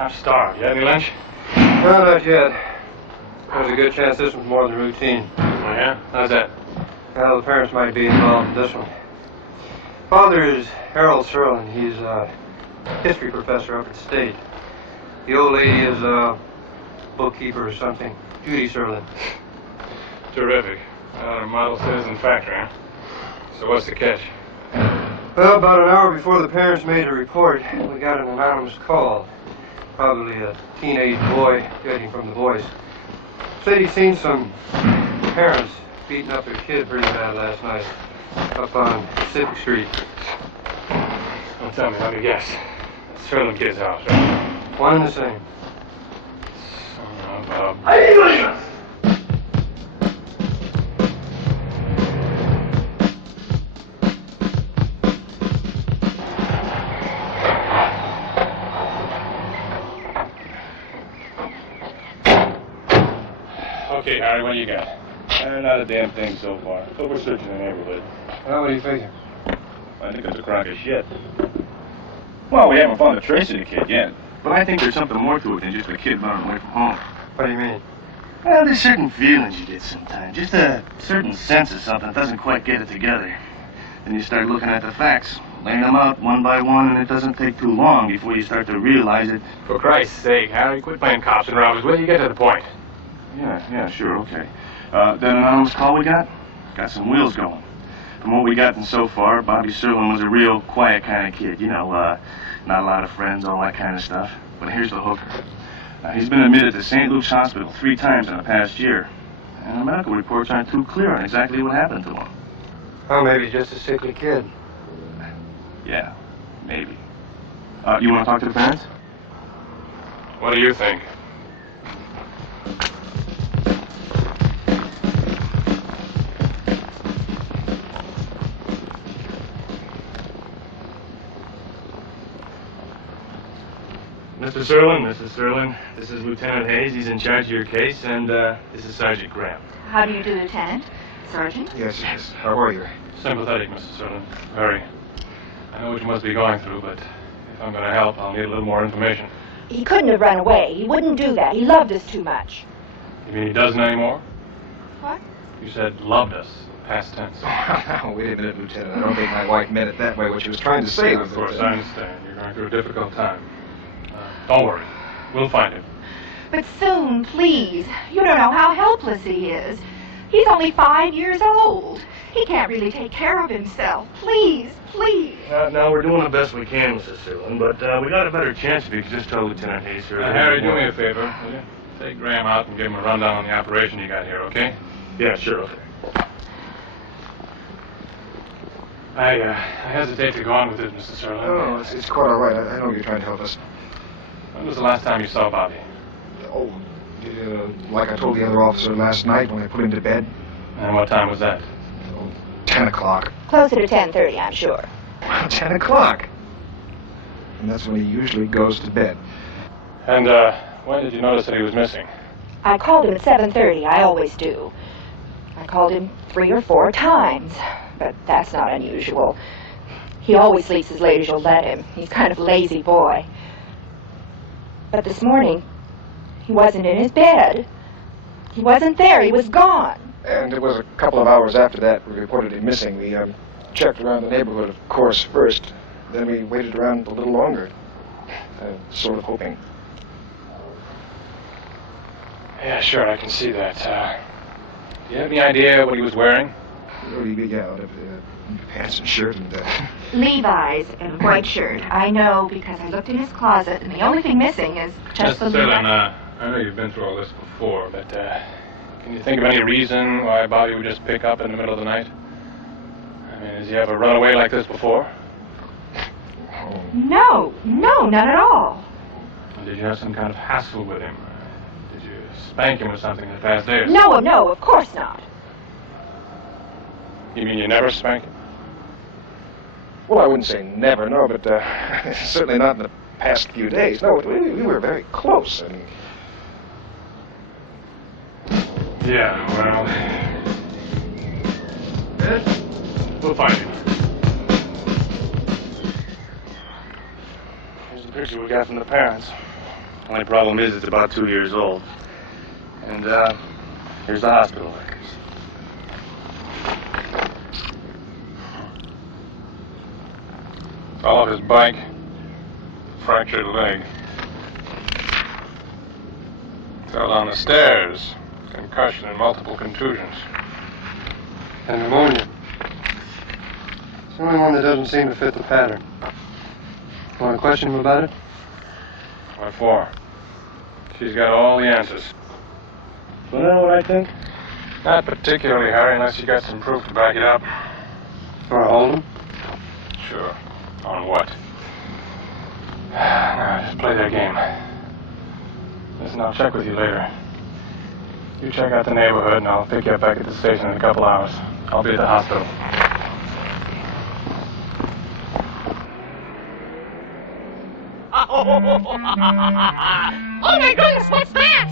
I'm starved. You have any lunch? No, not yet. There's a good chance this one's more than routine. Oh, yeah? How's that? Well, the parents might be involved in this one. Father is Harold Serlin. He's a history professor up at State. The old lady is a bookkeeper or something. Judy Serlin. Terrific. Our model citizen factory, huh? So what's the catch? Well, about an hour before the parents made a report, we got an anonymous call. Probably a teenage boy getting from the voice. Said he'd seen some parents beating up their kid pretty bad last night up on Pacific Street. Don't tell me, let me guess. Serlin kid's house, right? One and the same. Okay, Harry, what do you got? Not a damn thing so far. But we're searching the neighborhood. Well, what do you figure? I think it's a crock of shit. Well, we haven't found a trace of the kid yet. But I think there's something more to it than just a kid running away from home. What do you mean? Well, there's certain feelings you get sometimes. Just a certain sense of something that doesn't quite get it together. Then you start looking at the facts, laying them out one by one, and it doesn't take too long before you start to realize it. For Christ's sake, Harry, quit playing cops and robbers. Will you get to the point? Yeah, sure, okay. That anonymous call we got some wheels going. From what we gotten so far, Bobby Serlin was a real quiet kind of kid. You know, not a lot of friends, all that kind of stuff. But here's the hooker. He's been admitted to St. Luke's Hospital 3 times in the past year. And the medical reports aren't too clear on exactly what happened to him. Oh, maybe just a sickly kid. Yeah, maybe. You want to talk to the parents? What do you think? Mr. Serlin, this is Lieutenant Hayes. He's in charge of your case, and this is Sergeant Graham. How do you do, Lieutenant? Sergeant? Yes. How are you? Sympathetic, Mr. Serlin. Very. I know what you must be going through, but if I'm going to help, I'll need a little more information. He couldn't have run away. He wouldn't do that. He loved us too much. You mean he doesn't anymore? What? You said loved us, past tense. Oh, wait a minute, Lieutenant. I don't think my wife meant it that way. What she was trying to say was Of course, I understand. You're going through a difficult time. Don't worry. We'll find him. But soon, please. You don't know how helpless he is. He's only 5 years old. He can't really take care of himself. Please. Now, we're doing the best we can, Mrs. Serlin, but we got a better chance if you could just tell Lieutenant Hayes here. Harry, do me a favor, will you? Take Graham out and give him a rundown on the operation you got here, okay? Yeah, sure, okay. I hesitate to go on with it, Mr. Serlin. Oh, it's quite all right. I know you're trying to help us. When was the last time you saw Bobby? Oh, Like I told the other officer last night when I put him to bed. And what time was that? 10 o'clock. Closer to 10:30, I'm sure. 10 o'clock. And that's when he usually goes to bed. And, when did you notice that he was missing? I called him at 7:30. I always do. I called him 3 or 4 times, but that's not unusual. He always sleeps as late as you'll let him. He's kind of a lazy boy. But this morning, he wasn't in his bed. He wasn't there. He was gone. And it was a couple of hours after that we reported him missing. We checked around the neighborhood, of course, first. Then we waited around a little longer, sort of hoping. Yeah, sure, I can see that. Do you have any idea what he was wearing? Yeah, pants and shirt and... Levi's and a white shirt. I know because I looked in his closet, and the only thing missing is just the Levi's. I know you've been through all this before, but can you think of any reason why Bobby would just pick up in the middle of the night? I mean, has he ever run away like this before? No, none at all. Did you have some kind of hassle with him? Did you spank him or something in the past day or so? No, of course not. You mean you never spank him? Well, I wouldn't say never, no, but certainly not in the past few days. No, we were very close. I mean... Yeah, well... We'll find him. Here's the picture we got from the parents. Only problem is it's about 2 years old. And, here's the hospital records. Fell off his bike, fractured leg. Fell down the stairs, concussion and multiple contusions. And pneumonia. It's the only one that doesn't seem to fit the pattern. Want to question him about it? What for? She's got all the answers. Well, you know what I think? Not particularly, Harry, unless you got some proof to back it up. Want to hold him? Sure. On what? Now, just play that game. Listen, I'll check with you later. You check out the neighborhood, and I'll pick you up back at the station in a couple hours. I'll be at the hospital. Oh my goodness, what's that?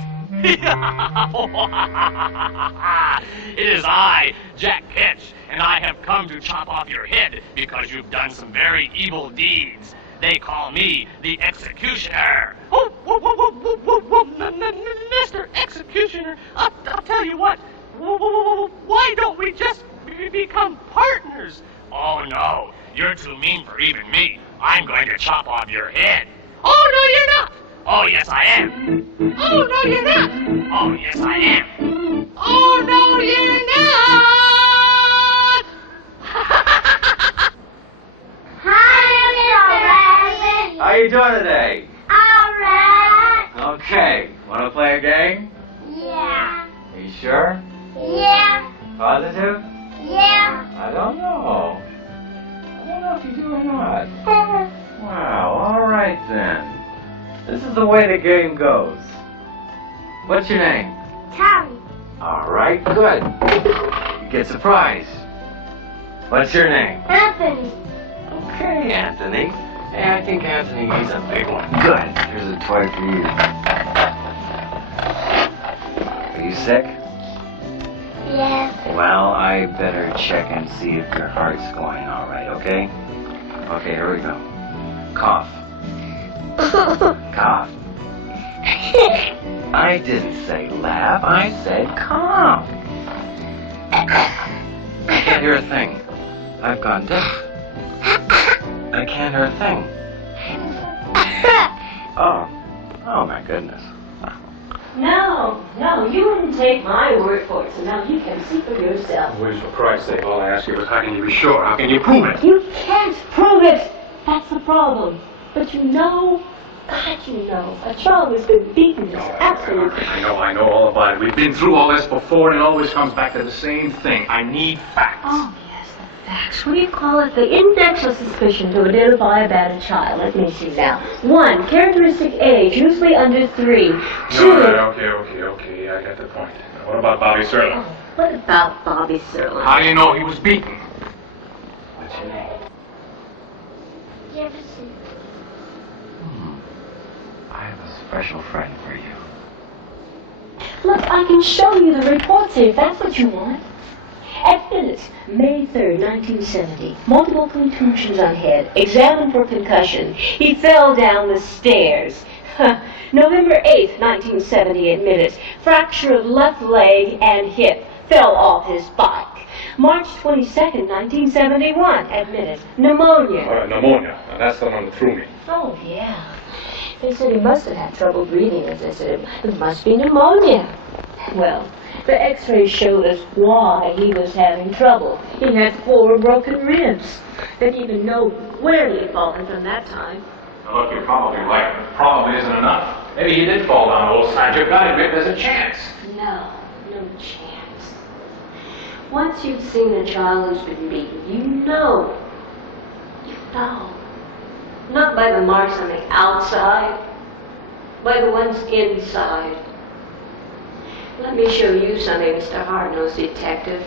It is I, Jack Ketch, and I have come to chop off your head because you've done some very evil deeds. They call me the Executioner. Oh, Mr. Executioner, I'll tell you what. Why don't we just become partners? Oh, no. You're too mean for even me. I'm going to chop off your head. Oh, no, you're not. Oh, yes, I am. Oh, no, you're not. Oh, yes, I am. Oh, no, you're not. Hi, How you doing today? alright. Okay. Want to play a game? Yeah. Are you sure? Yeah. Positive? Yeah. I don't know. I don't know if you do or not. Wow, all right then. This is the way the game goes. What's your name? Tommy. All right, good. You get the prize. What's your name? Anthony. Okay, Anthony. Hey, I think Anthony needs a big one. Good. Here's a toy for you. Are you sick? Yeah. Well, I better check and see if your heart's going all right, okay? Okay, here we go. Cough. Cough. I didn't say laugh, I said cough. I can't hear a thing. I've gone deaf. I can't hear a thing. Oh my goodness. No, you wouldn't take my word for it, so now you can see for yourself. Wish, for Christ's sake, all I ask you is how can you be sure? How can you prove it? You can't prove it. That's the problem. But you know, God, you know, a child who's been beaten is absolutely... I know all about it. We've been through all this before, and it always comes back to the same thing. I need facts. Oh, yes, the facts. What do you call it? The index of suspicion to identify about a child. Let me see now. 1, characteristic age, usually under 3. 2. Okay, I got the point. What about Bobby Serlin? Oh, what about Bobby Serlin? How do you know he was beaten? What's your name? Jefferson. I have a special friend for you. Look, I can show you the reports here if that's what you want. At Phillips, May 3rd, 1970. Multiple contusions on head. Examined for concussion. He fell down the stairs. November 8th, 1970. Admitted. Fracture of left leg and hip. Fell off his bike. March 22nd, 1971. Admitted. Pneumonia. Pneumonia. Now, that's the one that threw me. Oh, yeah. They said he must have had trouble breathing, as they said. It must be pneumonia. Well, the x-rays showed us why he was having trouble. He had 4 broken ribs. They didn't even know where he had fallen from that time. Now, look, you're probably right. Probably isn't enough. Maybe he did fall down old side. You've got to admit there's a chance. No chance. Once you've seen a child who's been beaten, you know. You know. Not by the marks on the outside, by the ones inside. Let me show you something, Mr. Hard-Nosed Detective.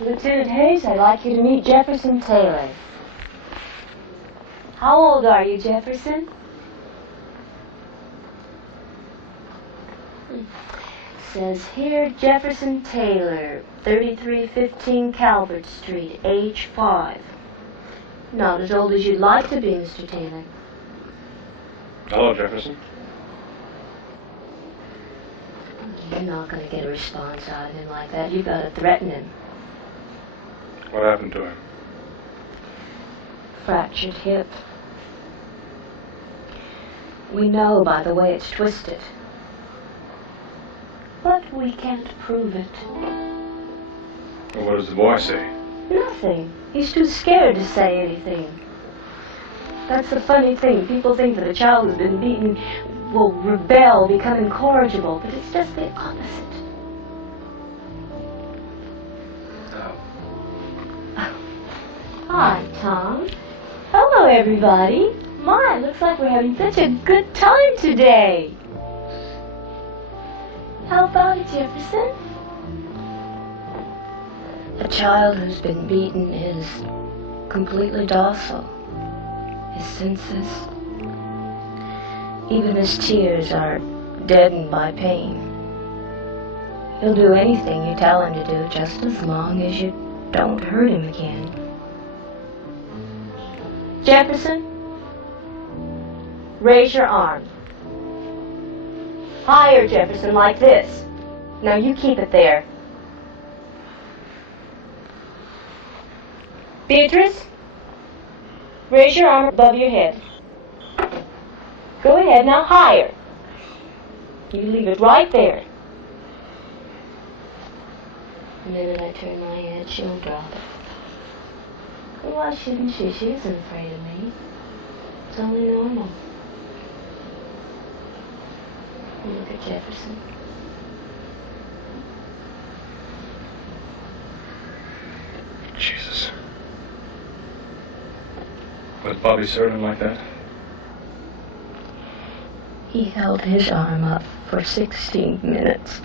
Lieutenant Hayes, I'd like you to meet Jefferson Taylor. How old are you, Jefferson? Says here, Jefferson Taylor, 3315 Calvert Street, age 5. Not as old as you'd like to be, Mr. Taylor. Hello, Jefferson. You're not going to get a response out of him like that. You've got to threaten him. What happened to him? Fractured hip. We know by the way it's twisted. But we can't prove it. Well, what does the boy say? Nothing. He's too scared to say anything. That's the funny thing. People think that a child who's been beaten will rebel, become incorrigible, but it's just the opposite. Hi, Tom. Hello, everybody. My, looks like we're having such a good time today. How about it, Jefferson? A child who's been beaten is completely docile. His senses, even his tears, are deadened by pain. He'll do anything you tell him to do, just as long as you don't hurt him again. Jefferson, raise your arm. Higher, Jefferson, like this. Now you keep it there. Beatrice, raise your arm above your head. Go ahead, now higher. You leave it right there. The minute I turn my head, she'll drop it. Well, why shouldn't she? She isn't afraid of me. It's only normal. Look at Jefferson. Jesus. Was Bobby Serlin like that? He held his arm up for 16 minutes.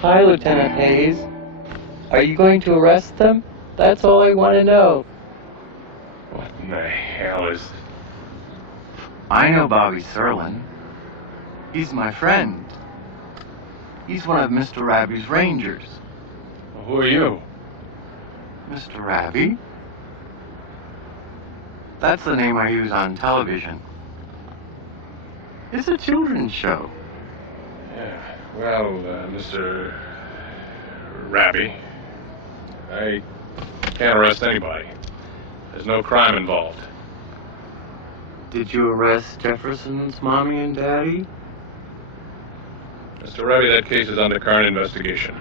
Hi, Lieutenant Hayes. Are you going to arrest them? That's all I want to know. What in the hell is... I know Bobby Serlin. He's my friend. He's one of Mr. Raby's rangers. Well, who are you? Mr. Raby? That's the name I use on television. It's a children's show. Yeah, well, Mr. Raby, I can't arrest anybody. There's no crime involved. Did you arrest Jefferson's mommy and daddy? Mr. Raby, that case is under current investigation.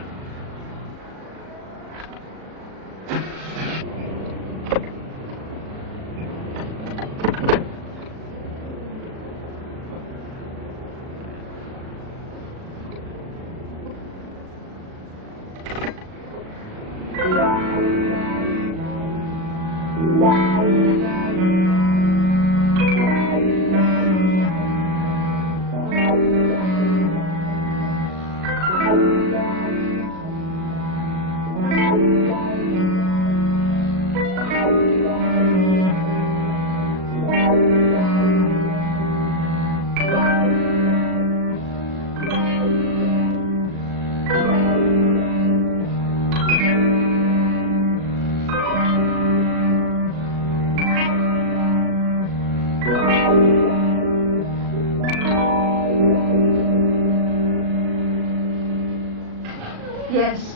Yes.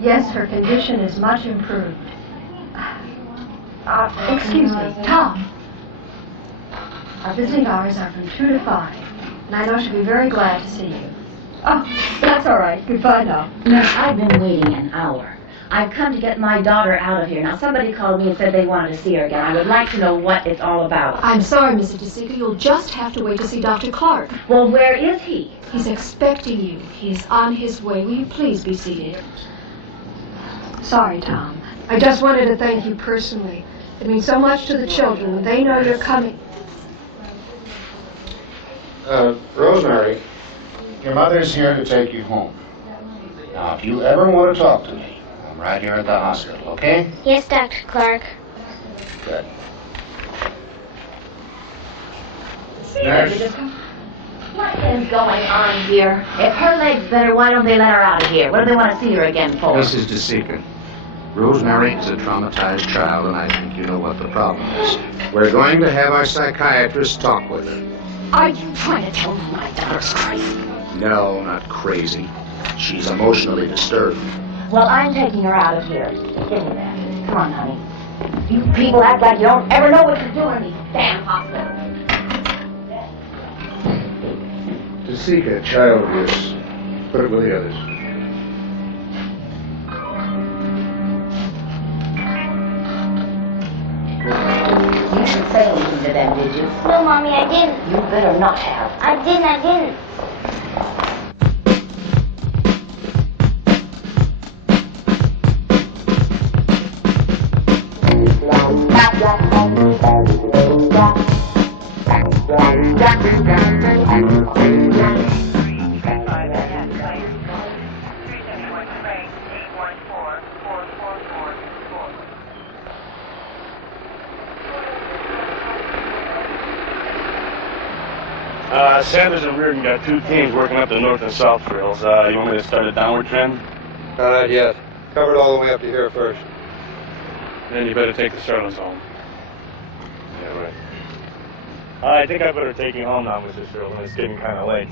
Yes, her condition is much improved. Excuse me, Tom. Our visiting hours are from 2 to 5, and I know she'll be very glad to see you. Oh, that's all right. Goodbye now. Miss, I've been waiting an hour. I've come to get my daughter out of here. Now, somebody called me and said they wanted to see her again. I would like to know what it's all about. I'm sorry, Mrs. DeSica. You'll just have to wait to see Dr. Clark. Well, where is he? He's expecting you. He's on his way. Will you please be seated? Sorry, Tom. I just wanted to thank you personally. It means so much to the children when they know you're coming. Rosemary, your mother's here to take you home. Now, if you ever want to talk to me, I'm right here at the hospital, okay? Yes, Dr. Clark. Good. Nurse? What is going on here? If her leg's better, why don't they let her out of here? What do they want to see her again for? Mrs. DeSica, Rosemary is a traumatized child, and I think you know what the problem is. We're going to have our psychiatrist talk with her. Are you trying to tell me my daughter's crazy? No, not crazy. She's emotionally disturbed. Well, I'm taking her out of here. Give me that. Come on, honey. You people act like you don't ever know what you're doing in these damn hospitals. DeSica, child abuse. Put it with the others. You didn't say anything to them, did you? No, Mommy, I didn't. You better not have. I didn't. Sanders and Reardon got two teams working up the north and south trails. You want me to start a downward trend? Not yet. Covered all the way up to here first. Then you better take the Sterlings home. Yeah, right. I think I better take you home now, Mr. Sterling. It's getting kind of late.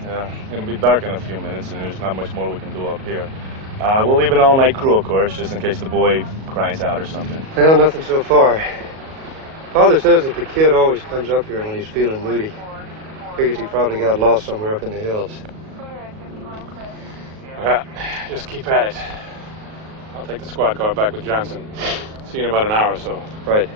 It'll be dark in a few minutes, and there's not much more we can do up here. We'll leave it all-night crew, of course, just in case the boy cries out or something. Well, nothing so far. Father says that the kid always comes up here when he's feeling moody. Figures he probably got lost somewhere up in the hills. Just keep at it. I'll take the squad car back with Johnson. See you in about an hour or so. Right.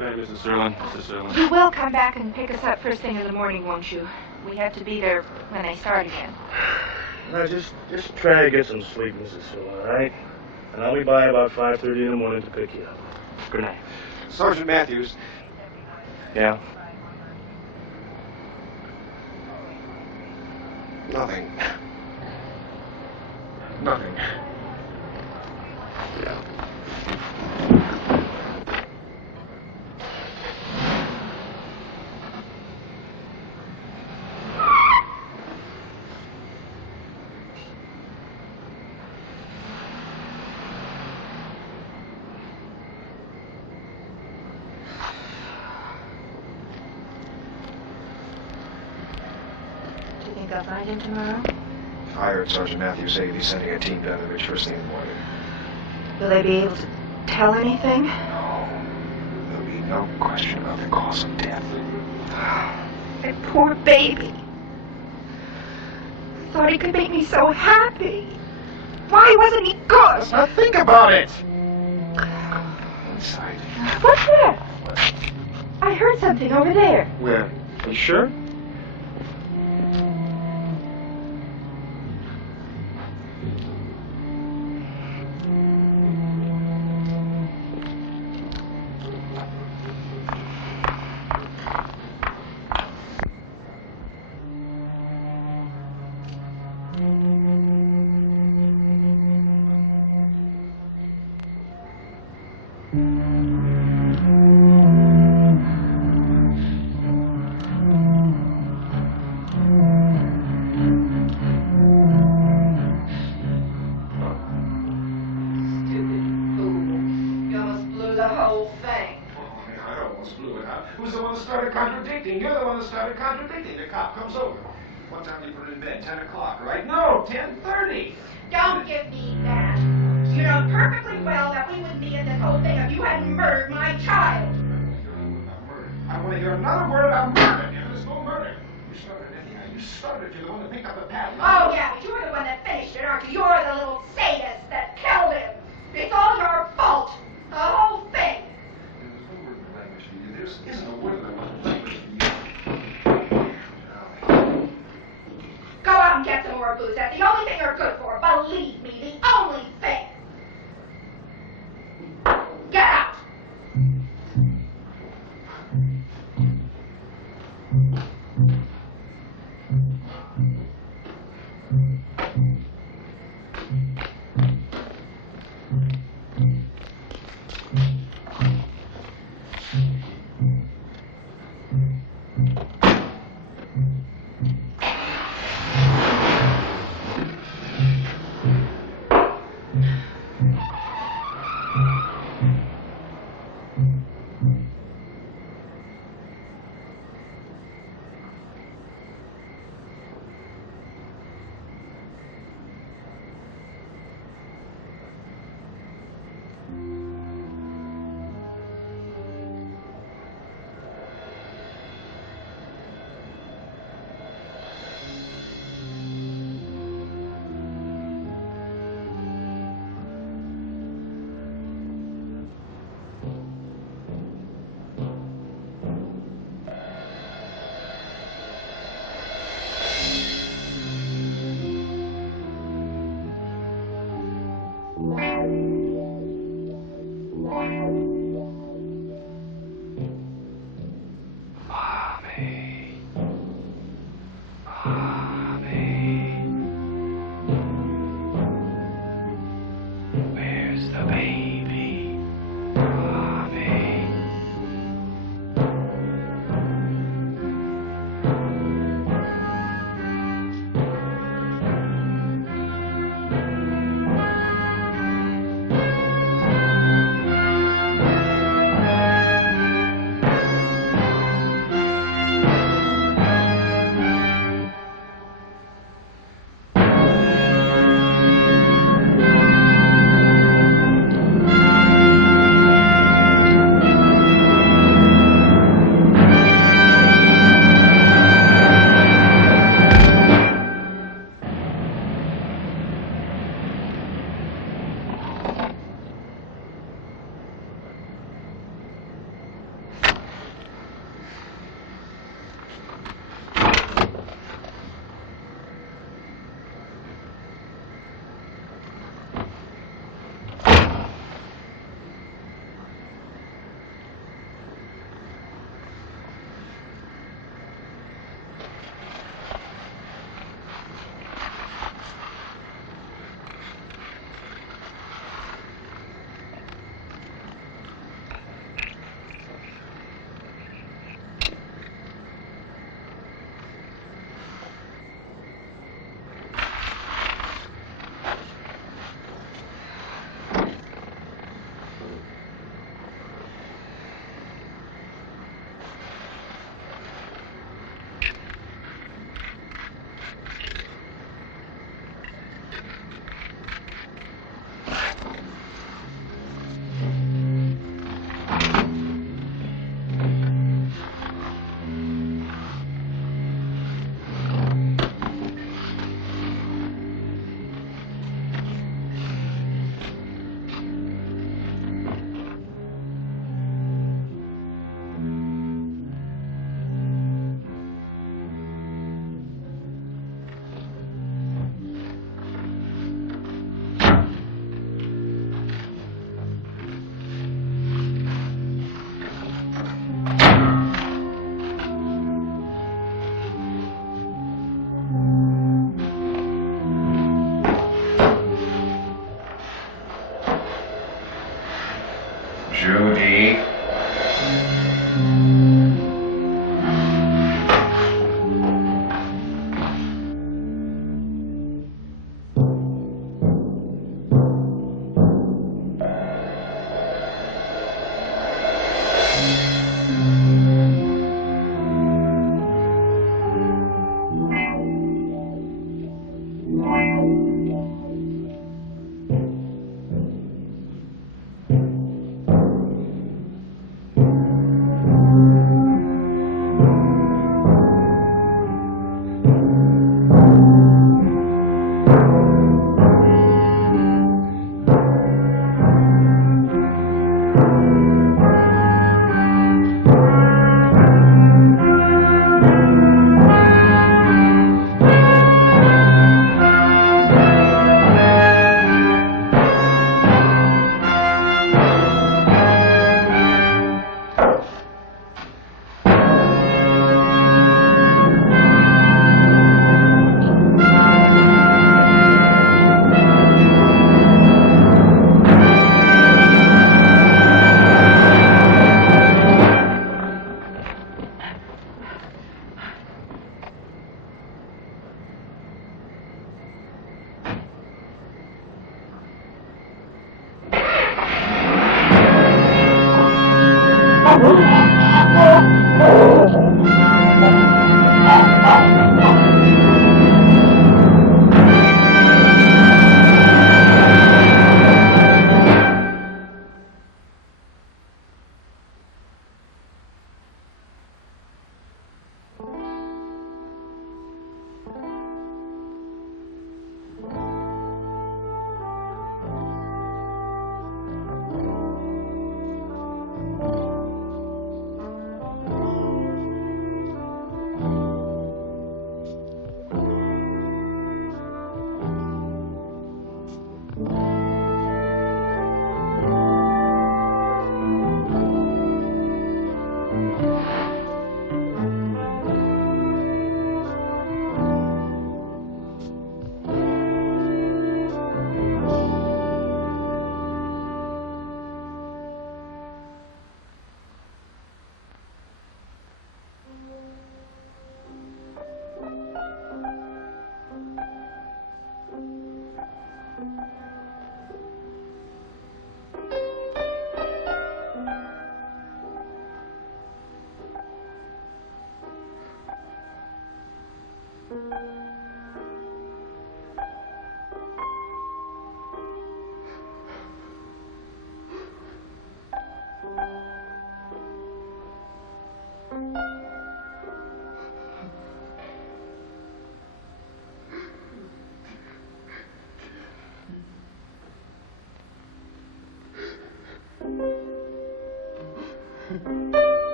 Mrs. Sterling. Mrs. Sterling. You will come back and pick us up first thing in the morning, won't you? We have to be there when they start again. No, just try to get some sleep, Mrs. Sterling, all right? And I'll be by about 5:30 in the morning to pick you up. Good night. Sergeant Matthews. Yeah? Nothing. Nothing. Yeah. I'll find him tomorrow? I heard Sergeant Matthews say he's sending a team down to the ridge first thing in the morning. Will they be able to tell anything? No. There'll be no question about the cause of death. That poor baby. I thought he could make me so happy. Why wasn't he good? Let's not think about it. Inside. What's that? I heard something over there. Where? Are you sure? Who's the one that started contradicting? You're the one that started contradicting. The cop comes over. What time do you put it in bed? 10 o'clock, right? No, 10:30. Don't give me that. You know perfectly well that we wouldn't be in this whole thing if you hadn't murdered my child. I want to hear another word about murder. There's no murder. You started it anyhow. You started it. You're the one that picked up the pad. Oh, yeah, but you're the one that finished it, aren't you? You're the little sadist that killed him. It's all your fault. The whole thing. There isn't a word in the language for you. Go out and get some more booze. That's the only thing you're good for. Believe me, the only thing. Get out.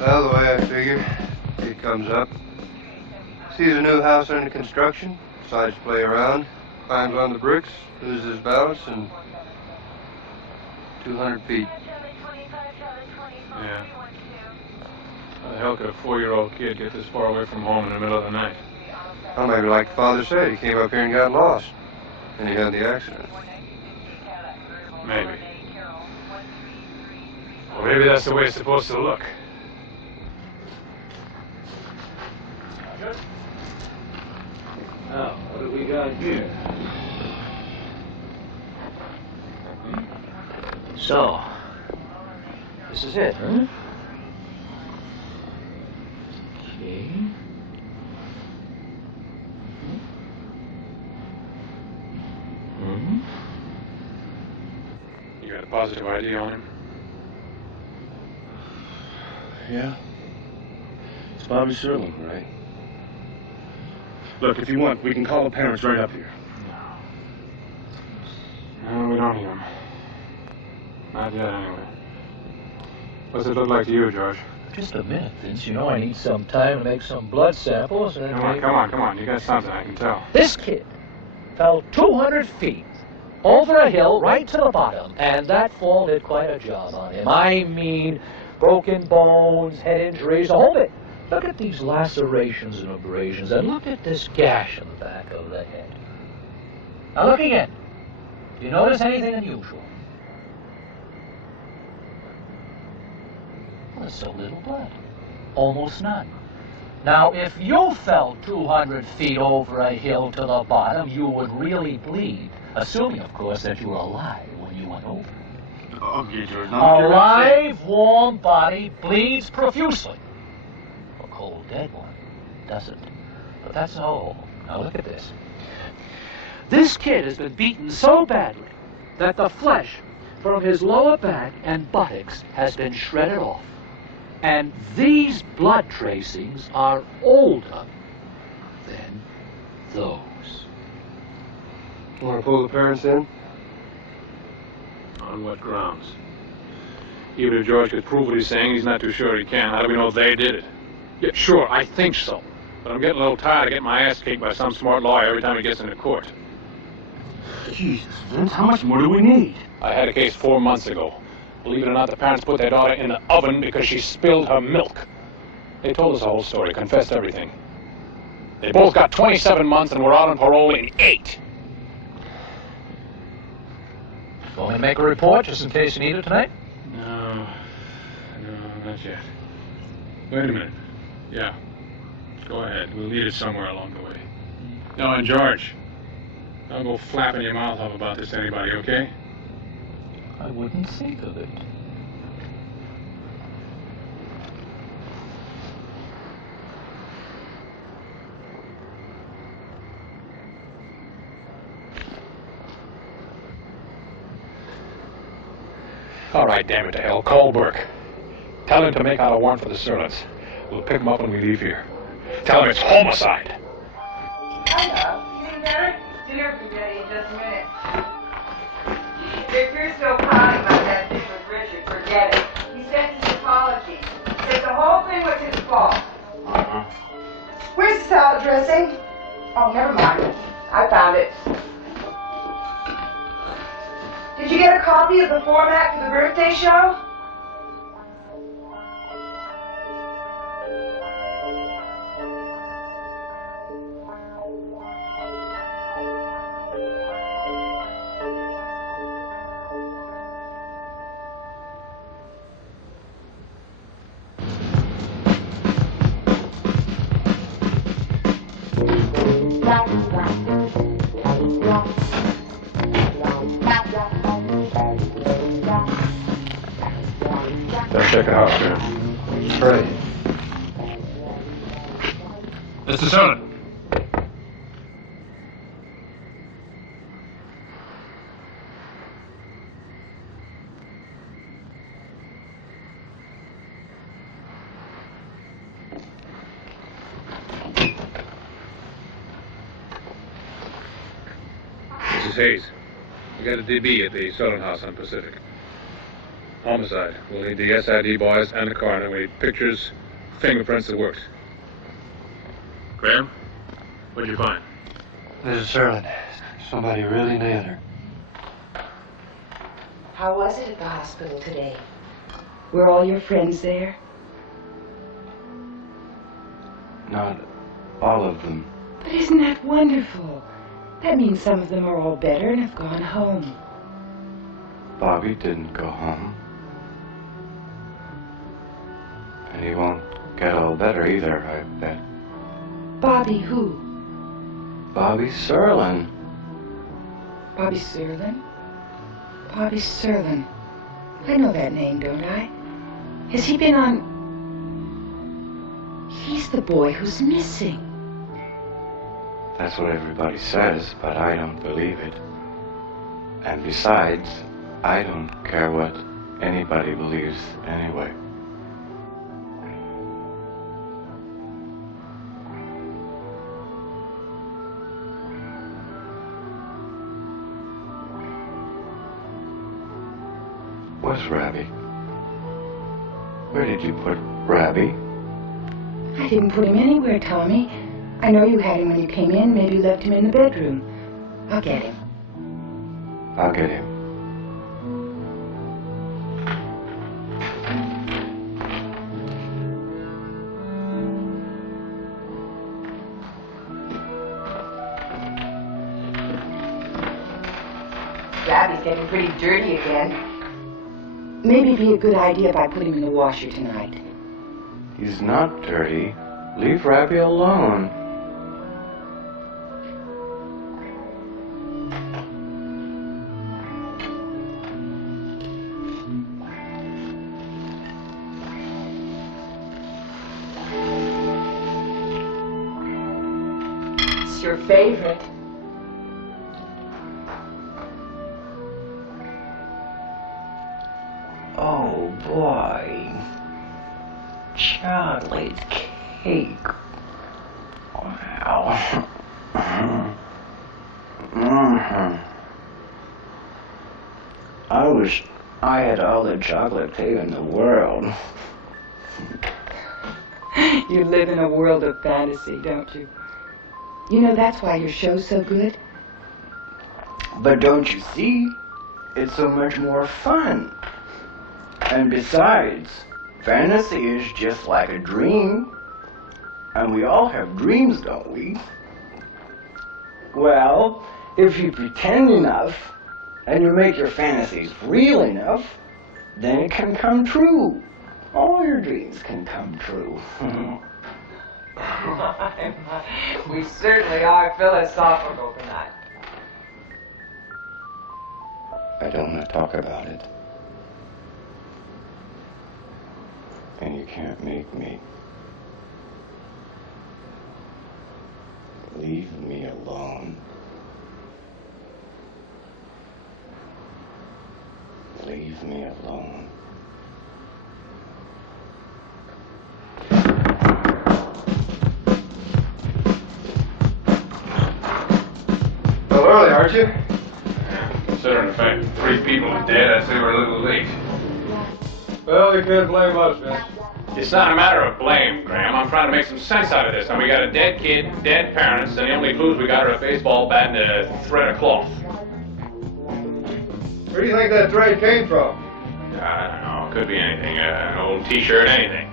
Well, the way I figure, he comes up, sees a new house under construction, decides to play around, climbs on the bricks, loses his balance, and 200 feet. Yeah. How the hell could a 4-year-old kid get this far away from home in the middle of the night? Well, maybe like the father said, he came up here and got lost. And he had the accident. Maybe. Well, maybe that's the way it's supposed to look. Now, what do we got here? So, this is it, huh? Okay. Mm-hmm. You got a positive ID on him? Yeah. It's Bobby Serling, right? Look, if you want, we can call the parents right up here. No, we don't need him. Not yet, anyway. What's it look like to you, George? Just a minute, Vince. You know I need some time to make some blood samples. And Come on. You got something, I can tell. This kid fell 200 feet over a hill right to the bottom, and that fall did quite a job on him. I mean, broken bones, head injuries, the whole bit. Look at these lacerations and abrasions, and look at this gash in the back of the head. Now look again. Do you notice anything unusual? Well, there's so little blood. Almost none. Now, if you fell 200 feet over a hill to the bottom, you would really bleed. Assuming, of course, that you were alive when you went over. Okay, George. A live, warm body bleeds profusely. A cold, dead one doesn't. But that's all. Now look at this. This kid has been beaten so badly that the flesh from his lower back and buttocks has been shredded off. And these blood tracings are older than those. You want to pull the parents in? On what grounds? Even if George could prove what he's saying, he's not too sure he can. How do we know they did it? Yeah, sure, I think so. But I'm getting a little tired of getting my ass kicked by some smart lawyer every time he gets into court. Jesus, Vince, how much more do we need? I had a case 4 months ago. Believe it or not, the parents put their daughter in the oven because she spilled her milk. They told us the whole story, confessed everything. They both got 27 months and were out on parole in 8. Want me to make a report just in case you need it tonight? No, not yet. Wait a minute. Yeah. Go ahead. We'll need it somewhere along the way. No, and George, don't go flapping your mouth off about this to anybody, okay? I wouldn't think of it. All right, damn it to hell. Call Burke. Tell him to make out a warrant for the Serlins. We'll pick him up when we leave here. Tell him it's homicide. Hello. You better? Dinner will be ready in just a minute. If you're still pouting about that thing with Richard, forget it. He sent his apology. Said the whole thing was his fault. Where's the salad dressing? Oh, never mind. I found it. Did you get a copy of the format for the birthday show? check the house, sir. Right. Mr. Sullivan. Mrs. Hayes, we got a DB at the Sullivan House on Pacific. Homicide. We'll need the SID boys and the coroner. We need pictures, fingerprints, the works. Graham, what'd you find? Mrs. Serlin, somebody really nailed her. How was it at the hospital today? Were all your friends there? Not all of them. But isn't that wonderful? That means some of them are all better and have gone home. Bobby didn't go home. And he won't get all better either, I bet. Bobby who? Bobby Serlin. Bobby Serlin? Bobby Serlin. I know that name, don't I? Has he been on... He's the boy who's missing. That's what everybody says, but I don't believe it. And besides, I don't care what anybody believes anyway. Where's Rabbi? Where did you put Rabbi? I didn't put him anywhere, Tommy. I know you had him when you came in. Maybe you left him in the bedroom. I'll get him. I'll get him. Rabbi's getting pretty dirty again. Maybe it'd be a good idea if I put him in the washer tonight. He's not dirty. Leave Rabbi alone. It's your favorite. Oh boy. Chocolate cake. Wow. I wish I had all the chocolate cake in the world. You live in a world of fantasy, don't you? You know, that's why your show's so good. But don't you see? It's so much more fun. And besides, fantasy is just like a dream. And we all have dreams, don't we? Well, if you pretend enough, and you make your fantasies real enough, then it can come true. All your dreams can come true. We certainly are philosophical tonight. I don't want to talk about it. And you can't make me. Leave me alone. Leave me alone. Well, early, aren't you? Considering the fact that 3 people are dead, I'd say we're a little late. Well, you can't blame us, Vince. It's not a matter of blame, Graham. I'm trying to make some sense out of this. And we got a dead kid, dead parents, and the only clues we got are a baseball bat and a thread of cloth. Where do you think that thread came from? I don't know. Could be anything. An old T-shirt, anything.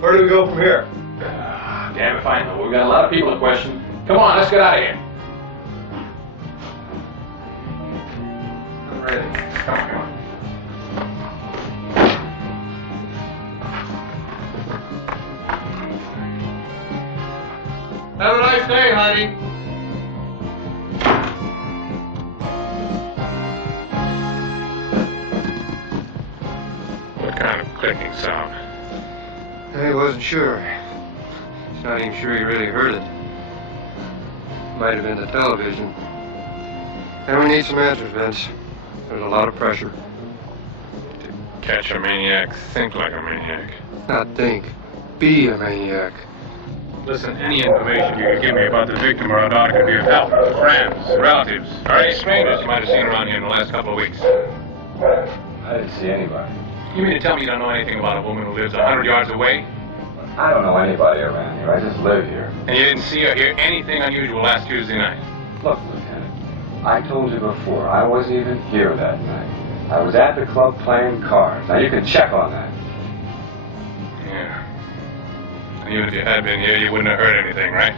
Where do we go from here? Damn if I know. We've got a lot of people to question. Come on, let's get out of here. I'm ready. Come on, come on. Have a nice day, honey. What kind of clicking sound. He wasn't sure. He's not even sure he really heard it. Might have been the television. And we need some answers, Vince. There's a lot of pressure. Catch a maniac, think like a maniac. Not think. Be a maniac. Listen, any information you could give me about the victim or about it could be of help. Friends, relatives, or any strangers you might have seen around here in the last couple of weeks. I didn't see anybody. You mean to tell me you don't know anything about a woman who lives 100 yards away? I don't know anybody around here. I just live here. And you didn't see or hear anything unusual last Tuesday night? Look, Lieutenant, I told you before, I wasn't even here that night. I was at the club playing cards. Now, you can check on that. Yeah. And even if you had been here, you wouldn't have heard anything, right?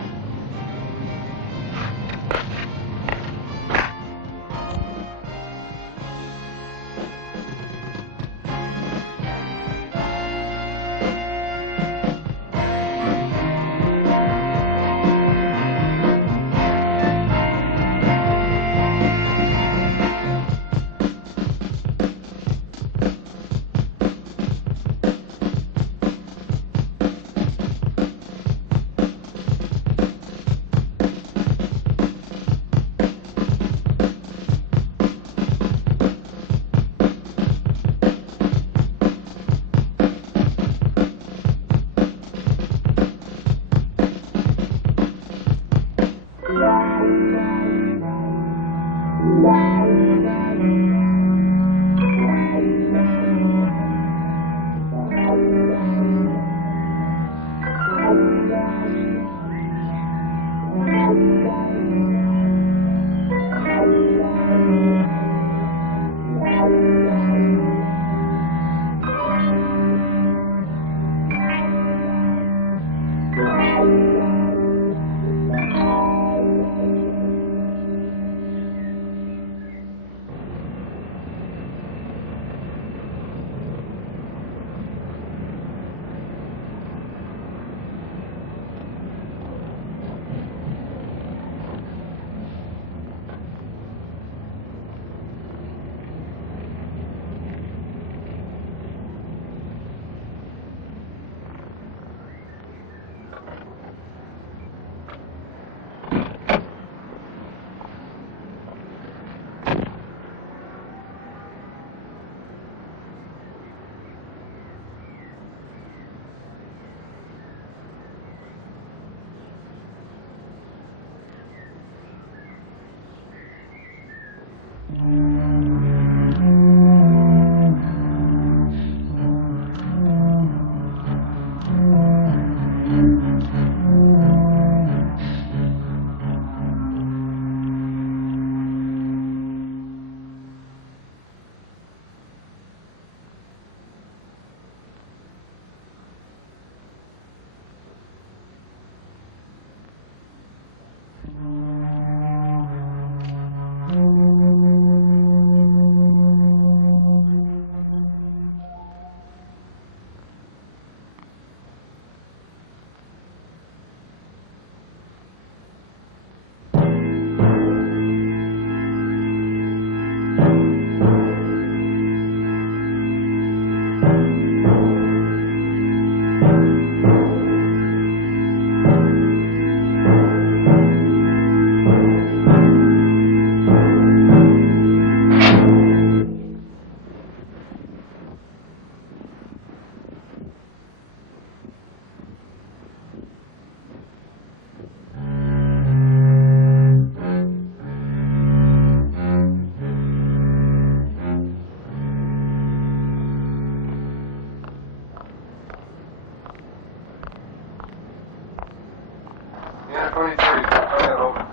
Unit 23, come in, over.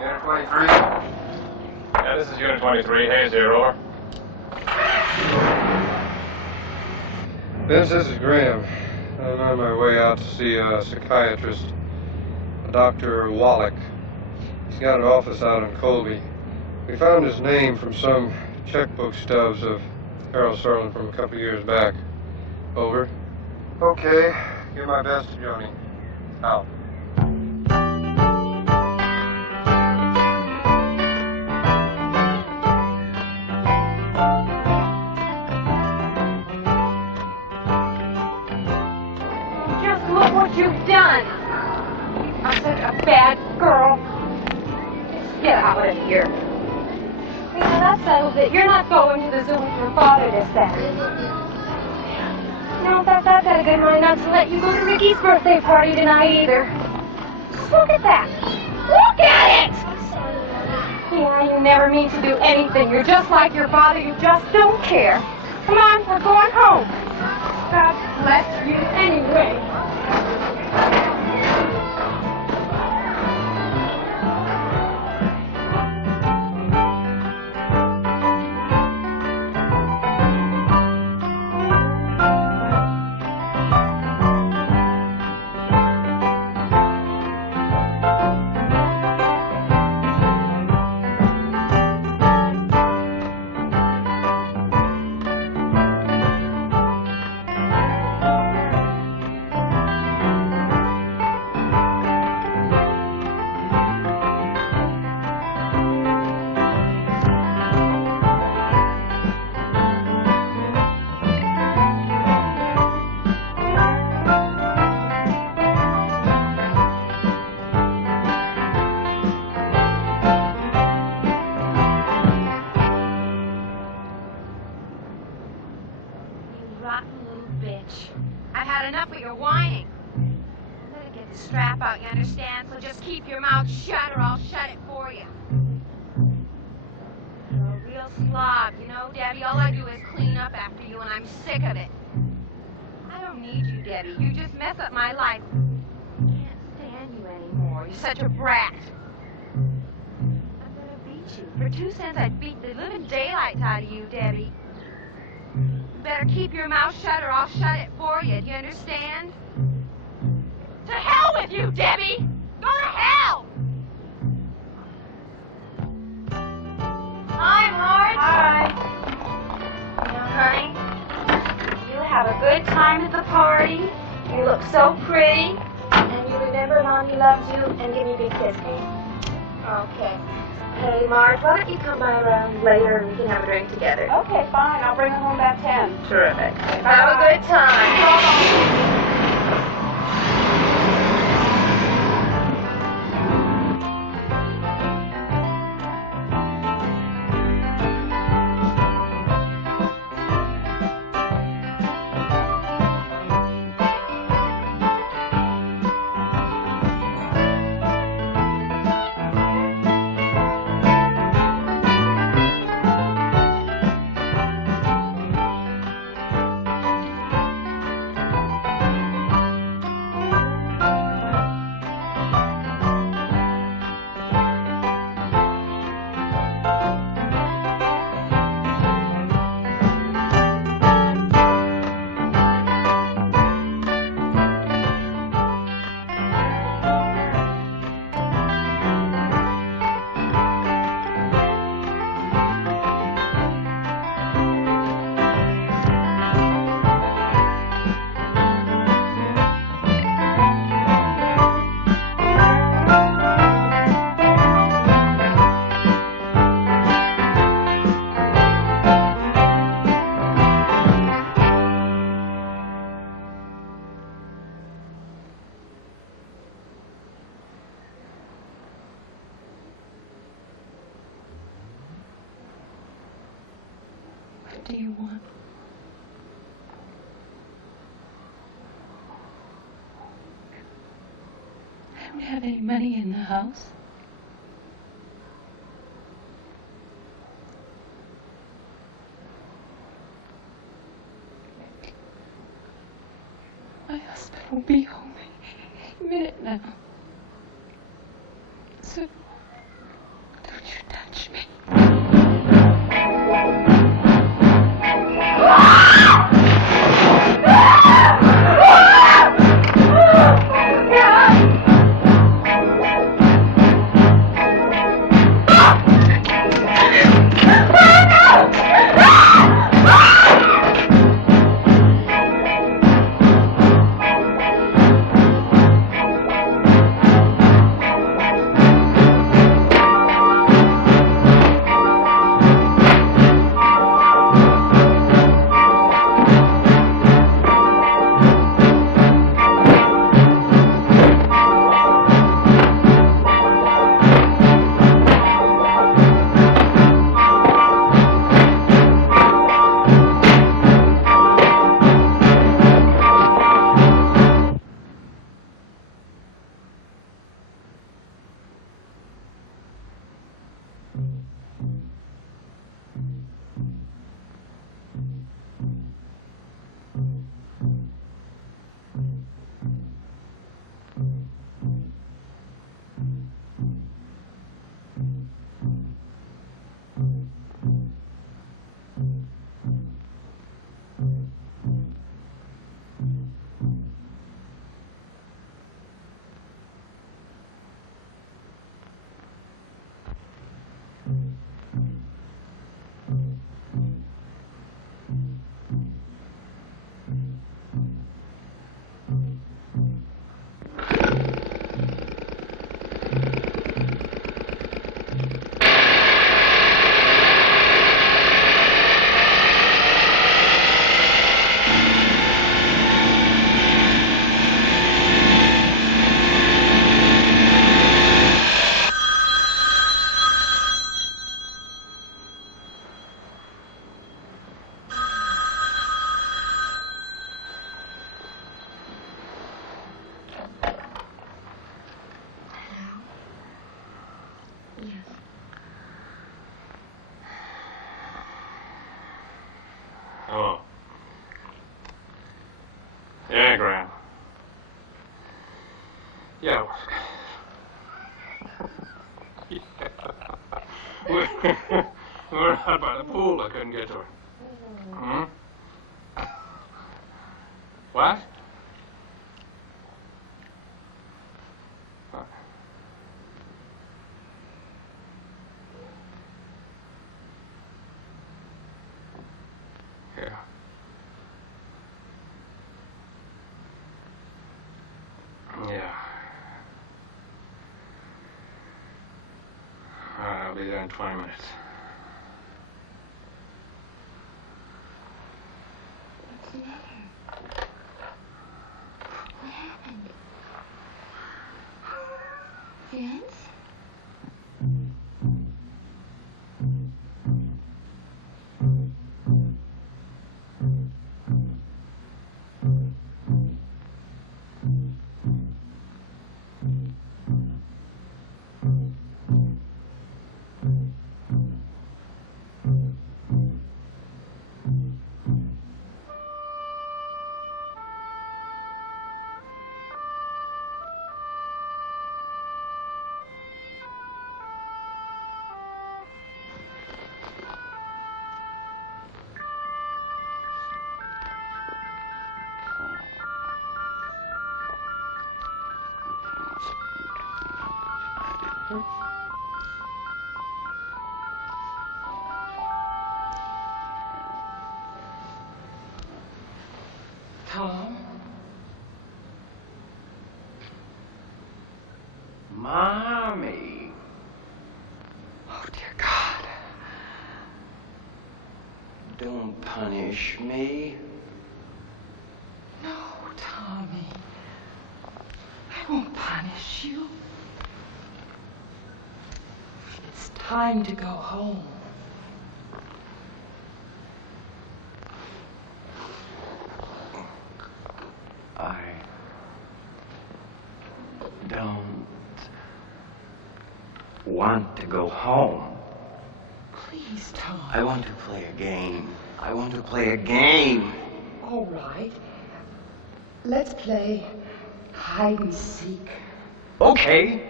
Unit 23. Yeah, this is Unit 23. Hayes here, over. Vince, this is Graham. I was on my way out to see a psychiatrist, Dr. Wallach. He's got an office out in Colby. We found his name from some checkbook stubs of Harold Sterling from a couple years back. Over. Okay. Give my best to Johnny. Out. out of here. Yeah, that settles it. You're not going to the zoo with your father this Saturday. No, in fact, I've got a good mind not to let you go to Ricky's birthday party tonight either. Just look at that. Look at it! Yeah, you never mean to do anything. You're just like your father. You just don't care. Come on, we're going home. God bless you anyway. Such a brat. I'm gonna beat you. For 2 cents, I'd beat the living daylights out of you, Debbie. You better keep your mouth shut or I'll shut it for you. Do you understand? To hell with you, Debbie! Go to hell! Hi, Marge. Hi. You know, honey, you'll have a good time at the party. You look so pretty. And you remember Mommy loves you and give me a big kiss, eh? Okay. Hey, Marge, why don't you come by around later and we can have a drink together? Okay, fine. I'll bring her home about 10. Terrific. Have a good time. What do you want? I don't have any money in the house. My husband will be home any minute now. So don't you touch me. Hello. Yeah, Graham. Yeah, we're out by the pool. I couldn't get to her. Hmm? What? Yeah. Yeah. All right, I'll be there in 20 minutes. What's the matter? What happened? Vince? Tom? Mommy. Oh, dear God. Don't punish me. No, Tommy. I won't punish you. It's time to go home. I don't want to go home. Please, Tom. I want to play a game. I want to play a game. All right. Let's play hide and seek. Okay.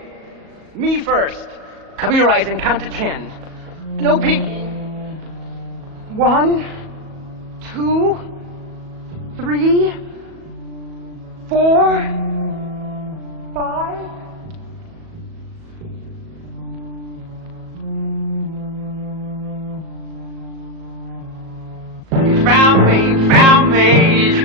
Me first. Cover your eyes and count to 10. No peeking. 1, 2, 3, 4, 5. Found me! Found me!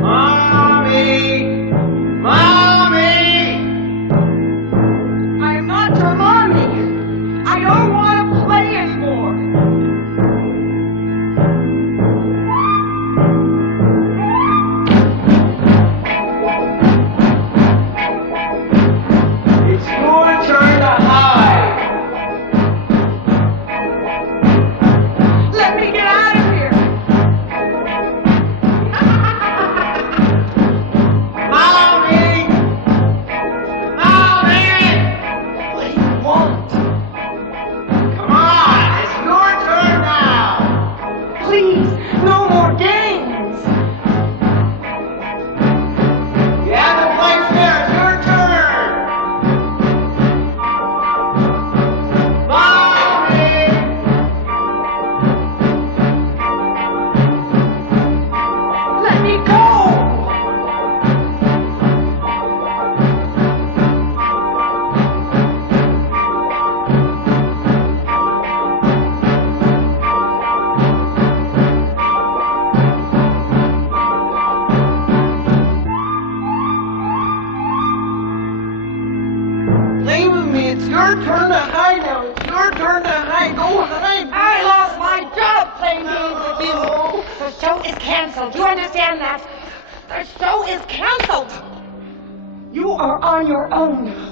Mommy! Mommy! I am not your mommy. I don't want to play anymore. It's your turn to hide! Let me get out of here. Mommy! Mommy! What do you want? Come on! It's your turn now! Please, no more games. You haven't played fair. It's your turn! Mommy! Let me go. Play with me. It's your turn to hide now. It's your turn to hide. Go hide. I lost my job playing games with you. The show is canceled. Do you understand that? The show is canceled. You are on your own now.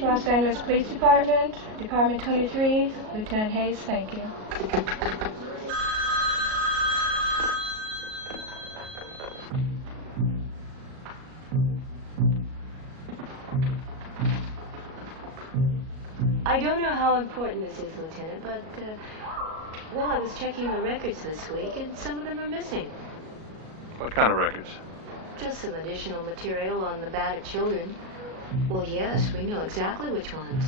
Los Angeles Police Department, Department 23, Lieutenant Hayes, thank you. I don't know how important this is, Lieutenant, but, well, I was checking the records this week, and some of them are missing. What kind of records? Just some additional material on the battered children. Well, yes, we know exactly which ones.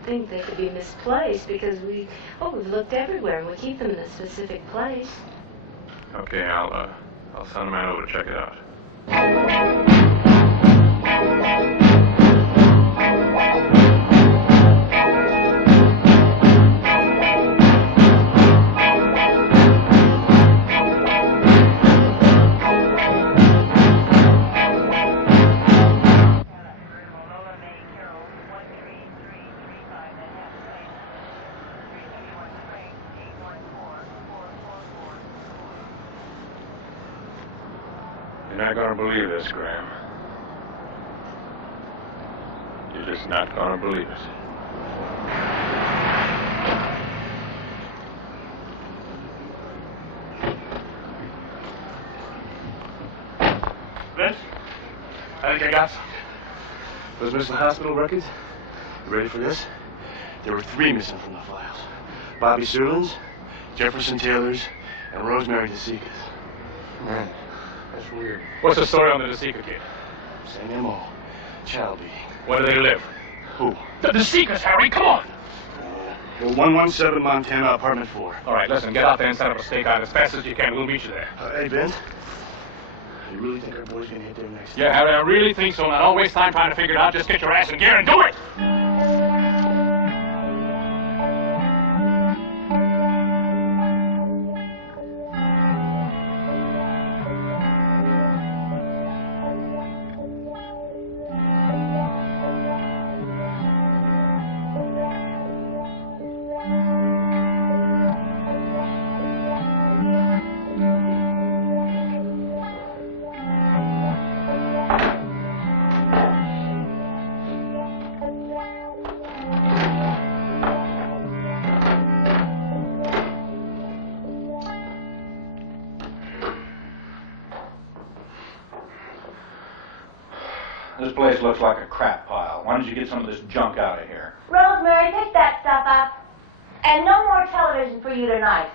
I think they could be misplaced because we've looked everywhere and we keep them in a specific place. Okay, I'll send a man over to check it out. You're not gonna believe this, Graham. You're just not gonna believe it. Vince, I think I got something. Those missing hospital records? You ready for this? There were 3 missing from the files. Bobby Serlin's, Jefferson Taylor's, and Rosemary DeSica's. Man, that's weird. What's the story on the DeSica kid? Same M.O. Child beating. Where do they live? Who? The DeSicas, Harry, come on! 117 Montana, apartment 4. All right, listen, get out there and set up a stakeout as fast as you can. We'll meet you there. Hey, Vince. You really think our boy's gonna hit there next time? Yeah, Harry, I really think so. Now, don't waste time trying to figure it out. Just get your ass in gear and do it! This place looks like a crap pile. Why don't you get some of this junk out of here? Rosemary, pick that stuff up. And no more television for you tonight.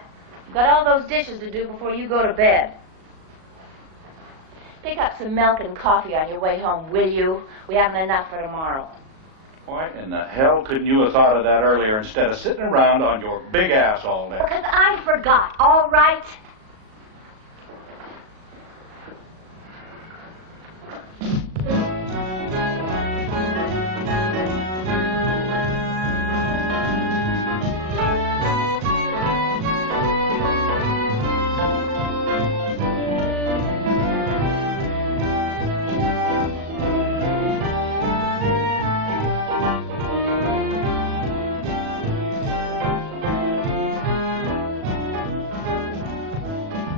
Got all those dishes to do before you go to bed. Pick up some milk and coffee on your way home, will you? We haven't enough for tomorrow. Why in the hell couldn't you have thought of that earlier instead of sitting around on your big ass all day? Because I forgot, all right?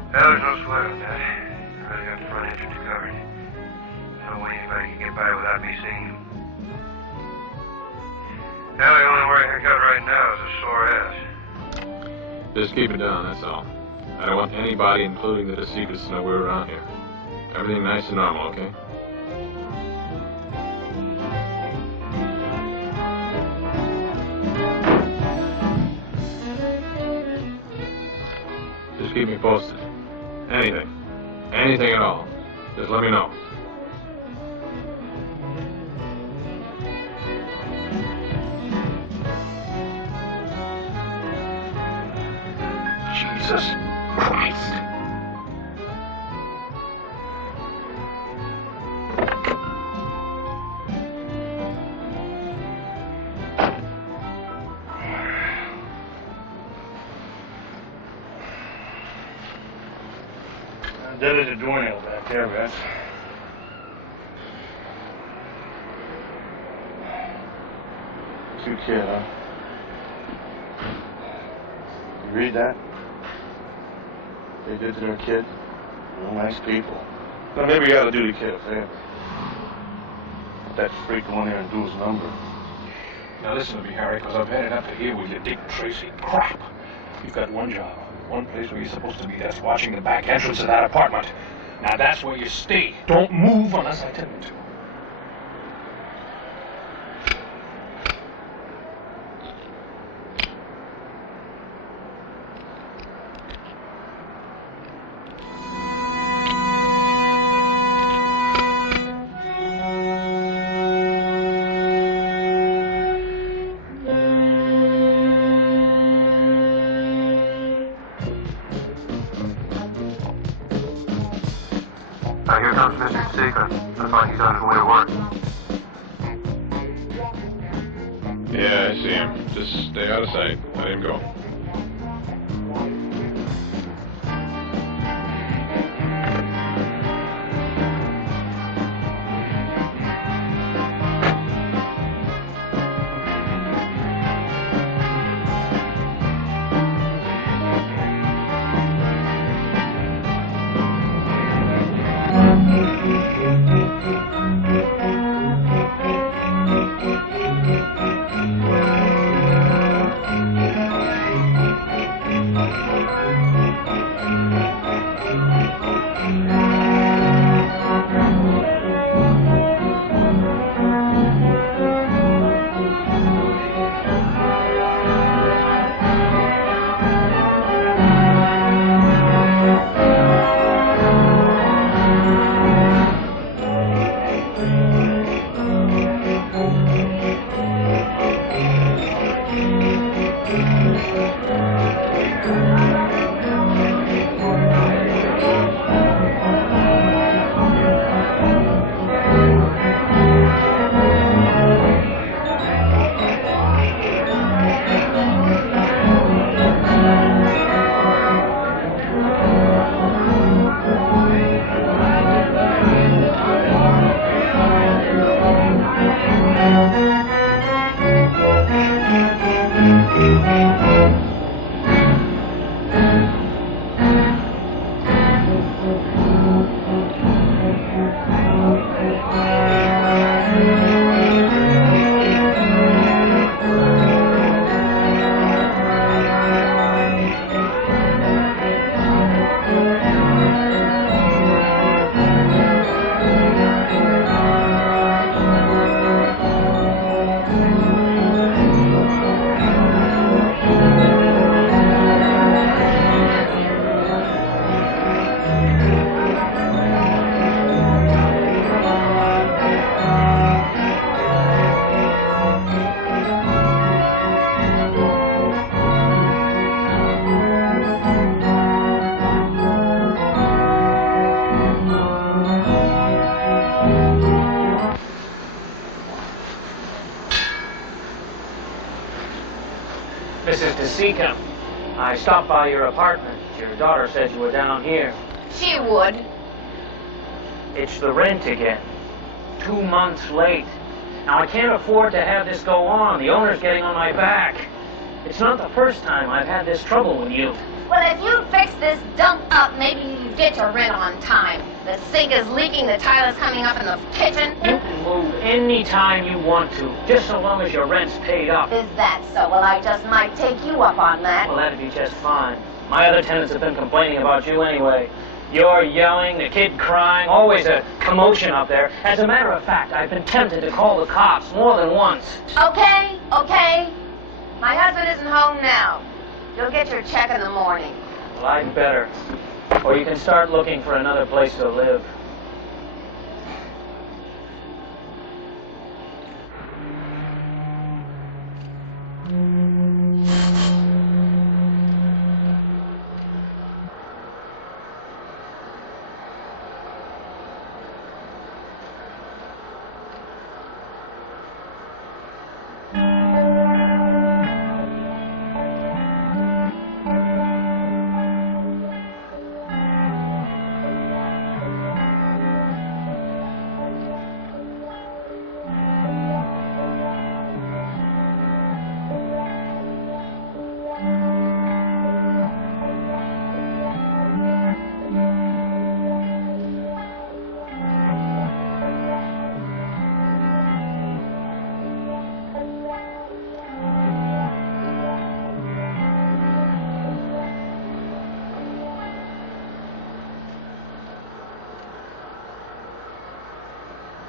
Well, there's no sweat on that. You already got the front entrance covered. No way anybody can get by without me seeing him. Now the only worry I got right now is a sore ass. Just keep it down, that's all. I don't want anybody, including the DeSicas, to know we're around here. Everything nice and normal, okay? Just keep me posted. Anything. Anything at all. Just let me know. Jesus Christ. That is a doornail back there, Beth. Cute kid, huh? read that? They did to their kid? Real nice people. Now maybe you ought to do the kid a favor. Let that freak go in there and do his number. Now listen to me, Harry, because I've had it up to here with your Dick Tracy crap. You've got one job, one place where you're supposed to be. That's watching the back entrance of that apartment. Now that's where you stay. Don't move unless I tell you to. Here comes Mr. Secret. Looks like he's on his way to work. Yeah, I see him. Just stay out of sight. Let him go. Mrs. DeSica, I stopped by your apartment. Your daughter said you were down here. She would. It's the rent again. 2 months late. Now, I can't afford to have this go on. The owner's getting on my back. It's not the first time I've had this trouble with you. Well, if you fix this dump up, maybe you get your rent on time. The sink is leaking, the tile is coming up in the kitchen. You can move any time you want to, just so long as your rent's paid up. Is that so? Well, I just might take you up on that. Well, that'd be just fine. My other tenants have been complaining about you anyway. You're yelling, the kid crying, always a commotion up there. As a matter of fact, I've been tempted to call the cops more than once. Okay, okay. My husband isn't home now. You'll get your check in the morning. Well, I'd better. Or you can start looking for another place to live.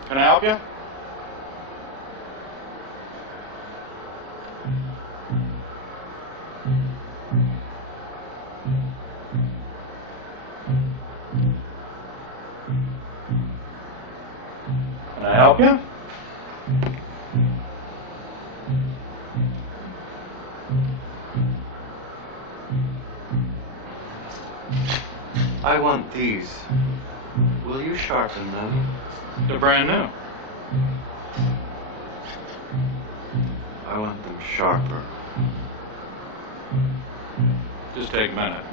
Can I help you? Can I help you? I want these. Will you sharpen them? They're brand new. I want them sharper. Just take a minute.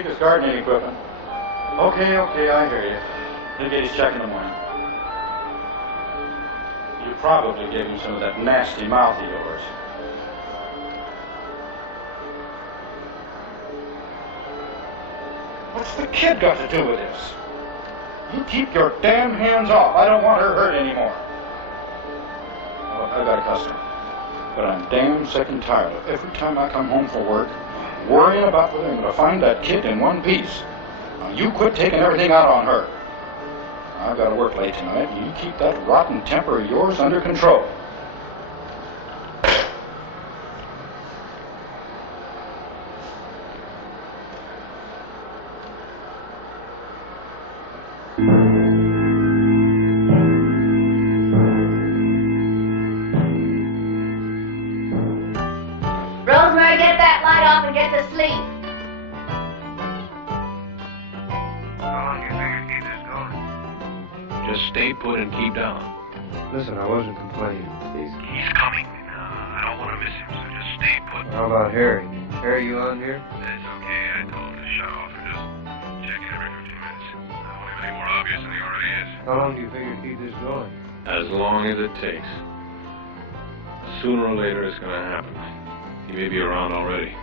Jessica's gardening equipment. Okay, I hear you. He'll get his check in the morning. You probably gave him some of that nasty mouth of yours. What's the kid got to do with this? You keep your damn hands off. I don't want her hurt anymore. Look, I got a customer. But I'm damn sick and tired of every time I come home from work worrying about whether I'm going to find that kid in one piece. Now, you quit taking everything out on her. I've got to work late tonight, and you keep that rotten temper of yours under control. Rosemary, get that light off and get to sleep. How long do you figure keep this going? Just stay put and keep down. Listen, I wasn't complaining. He's coming. I don't want to miss him, so just stay put. How about Harry? Harry, you on here? That's okay. I told him to shut off and just check in every 15 minutes. I don't want him any more obvious than he already is. How long do you figure to keep this going? As long as it takes. Sooner or later, it's going to happen. He may be around already.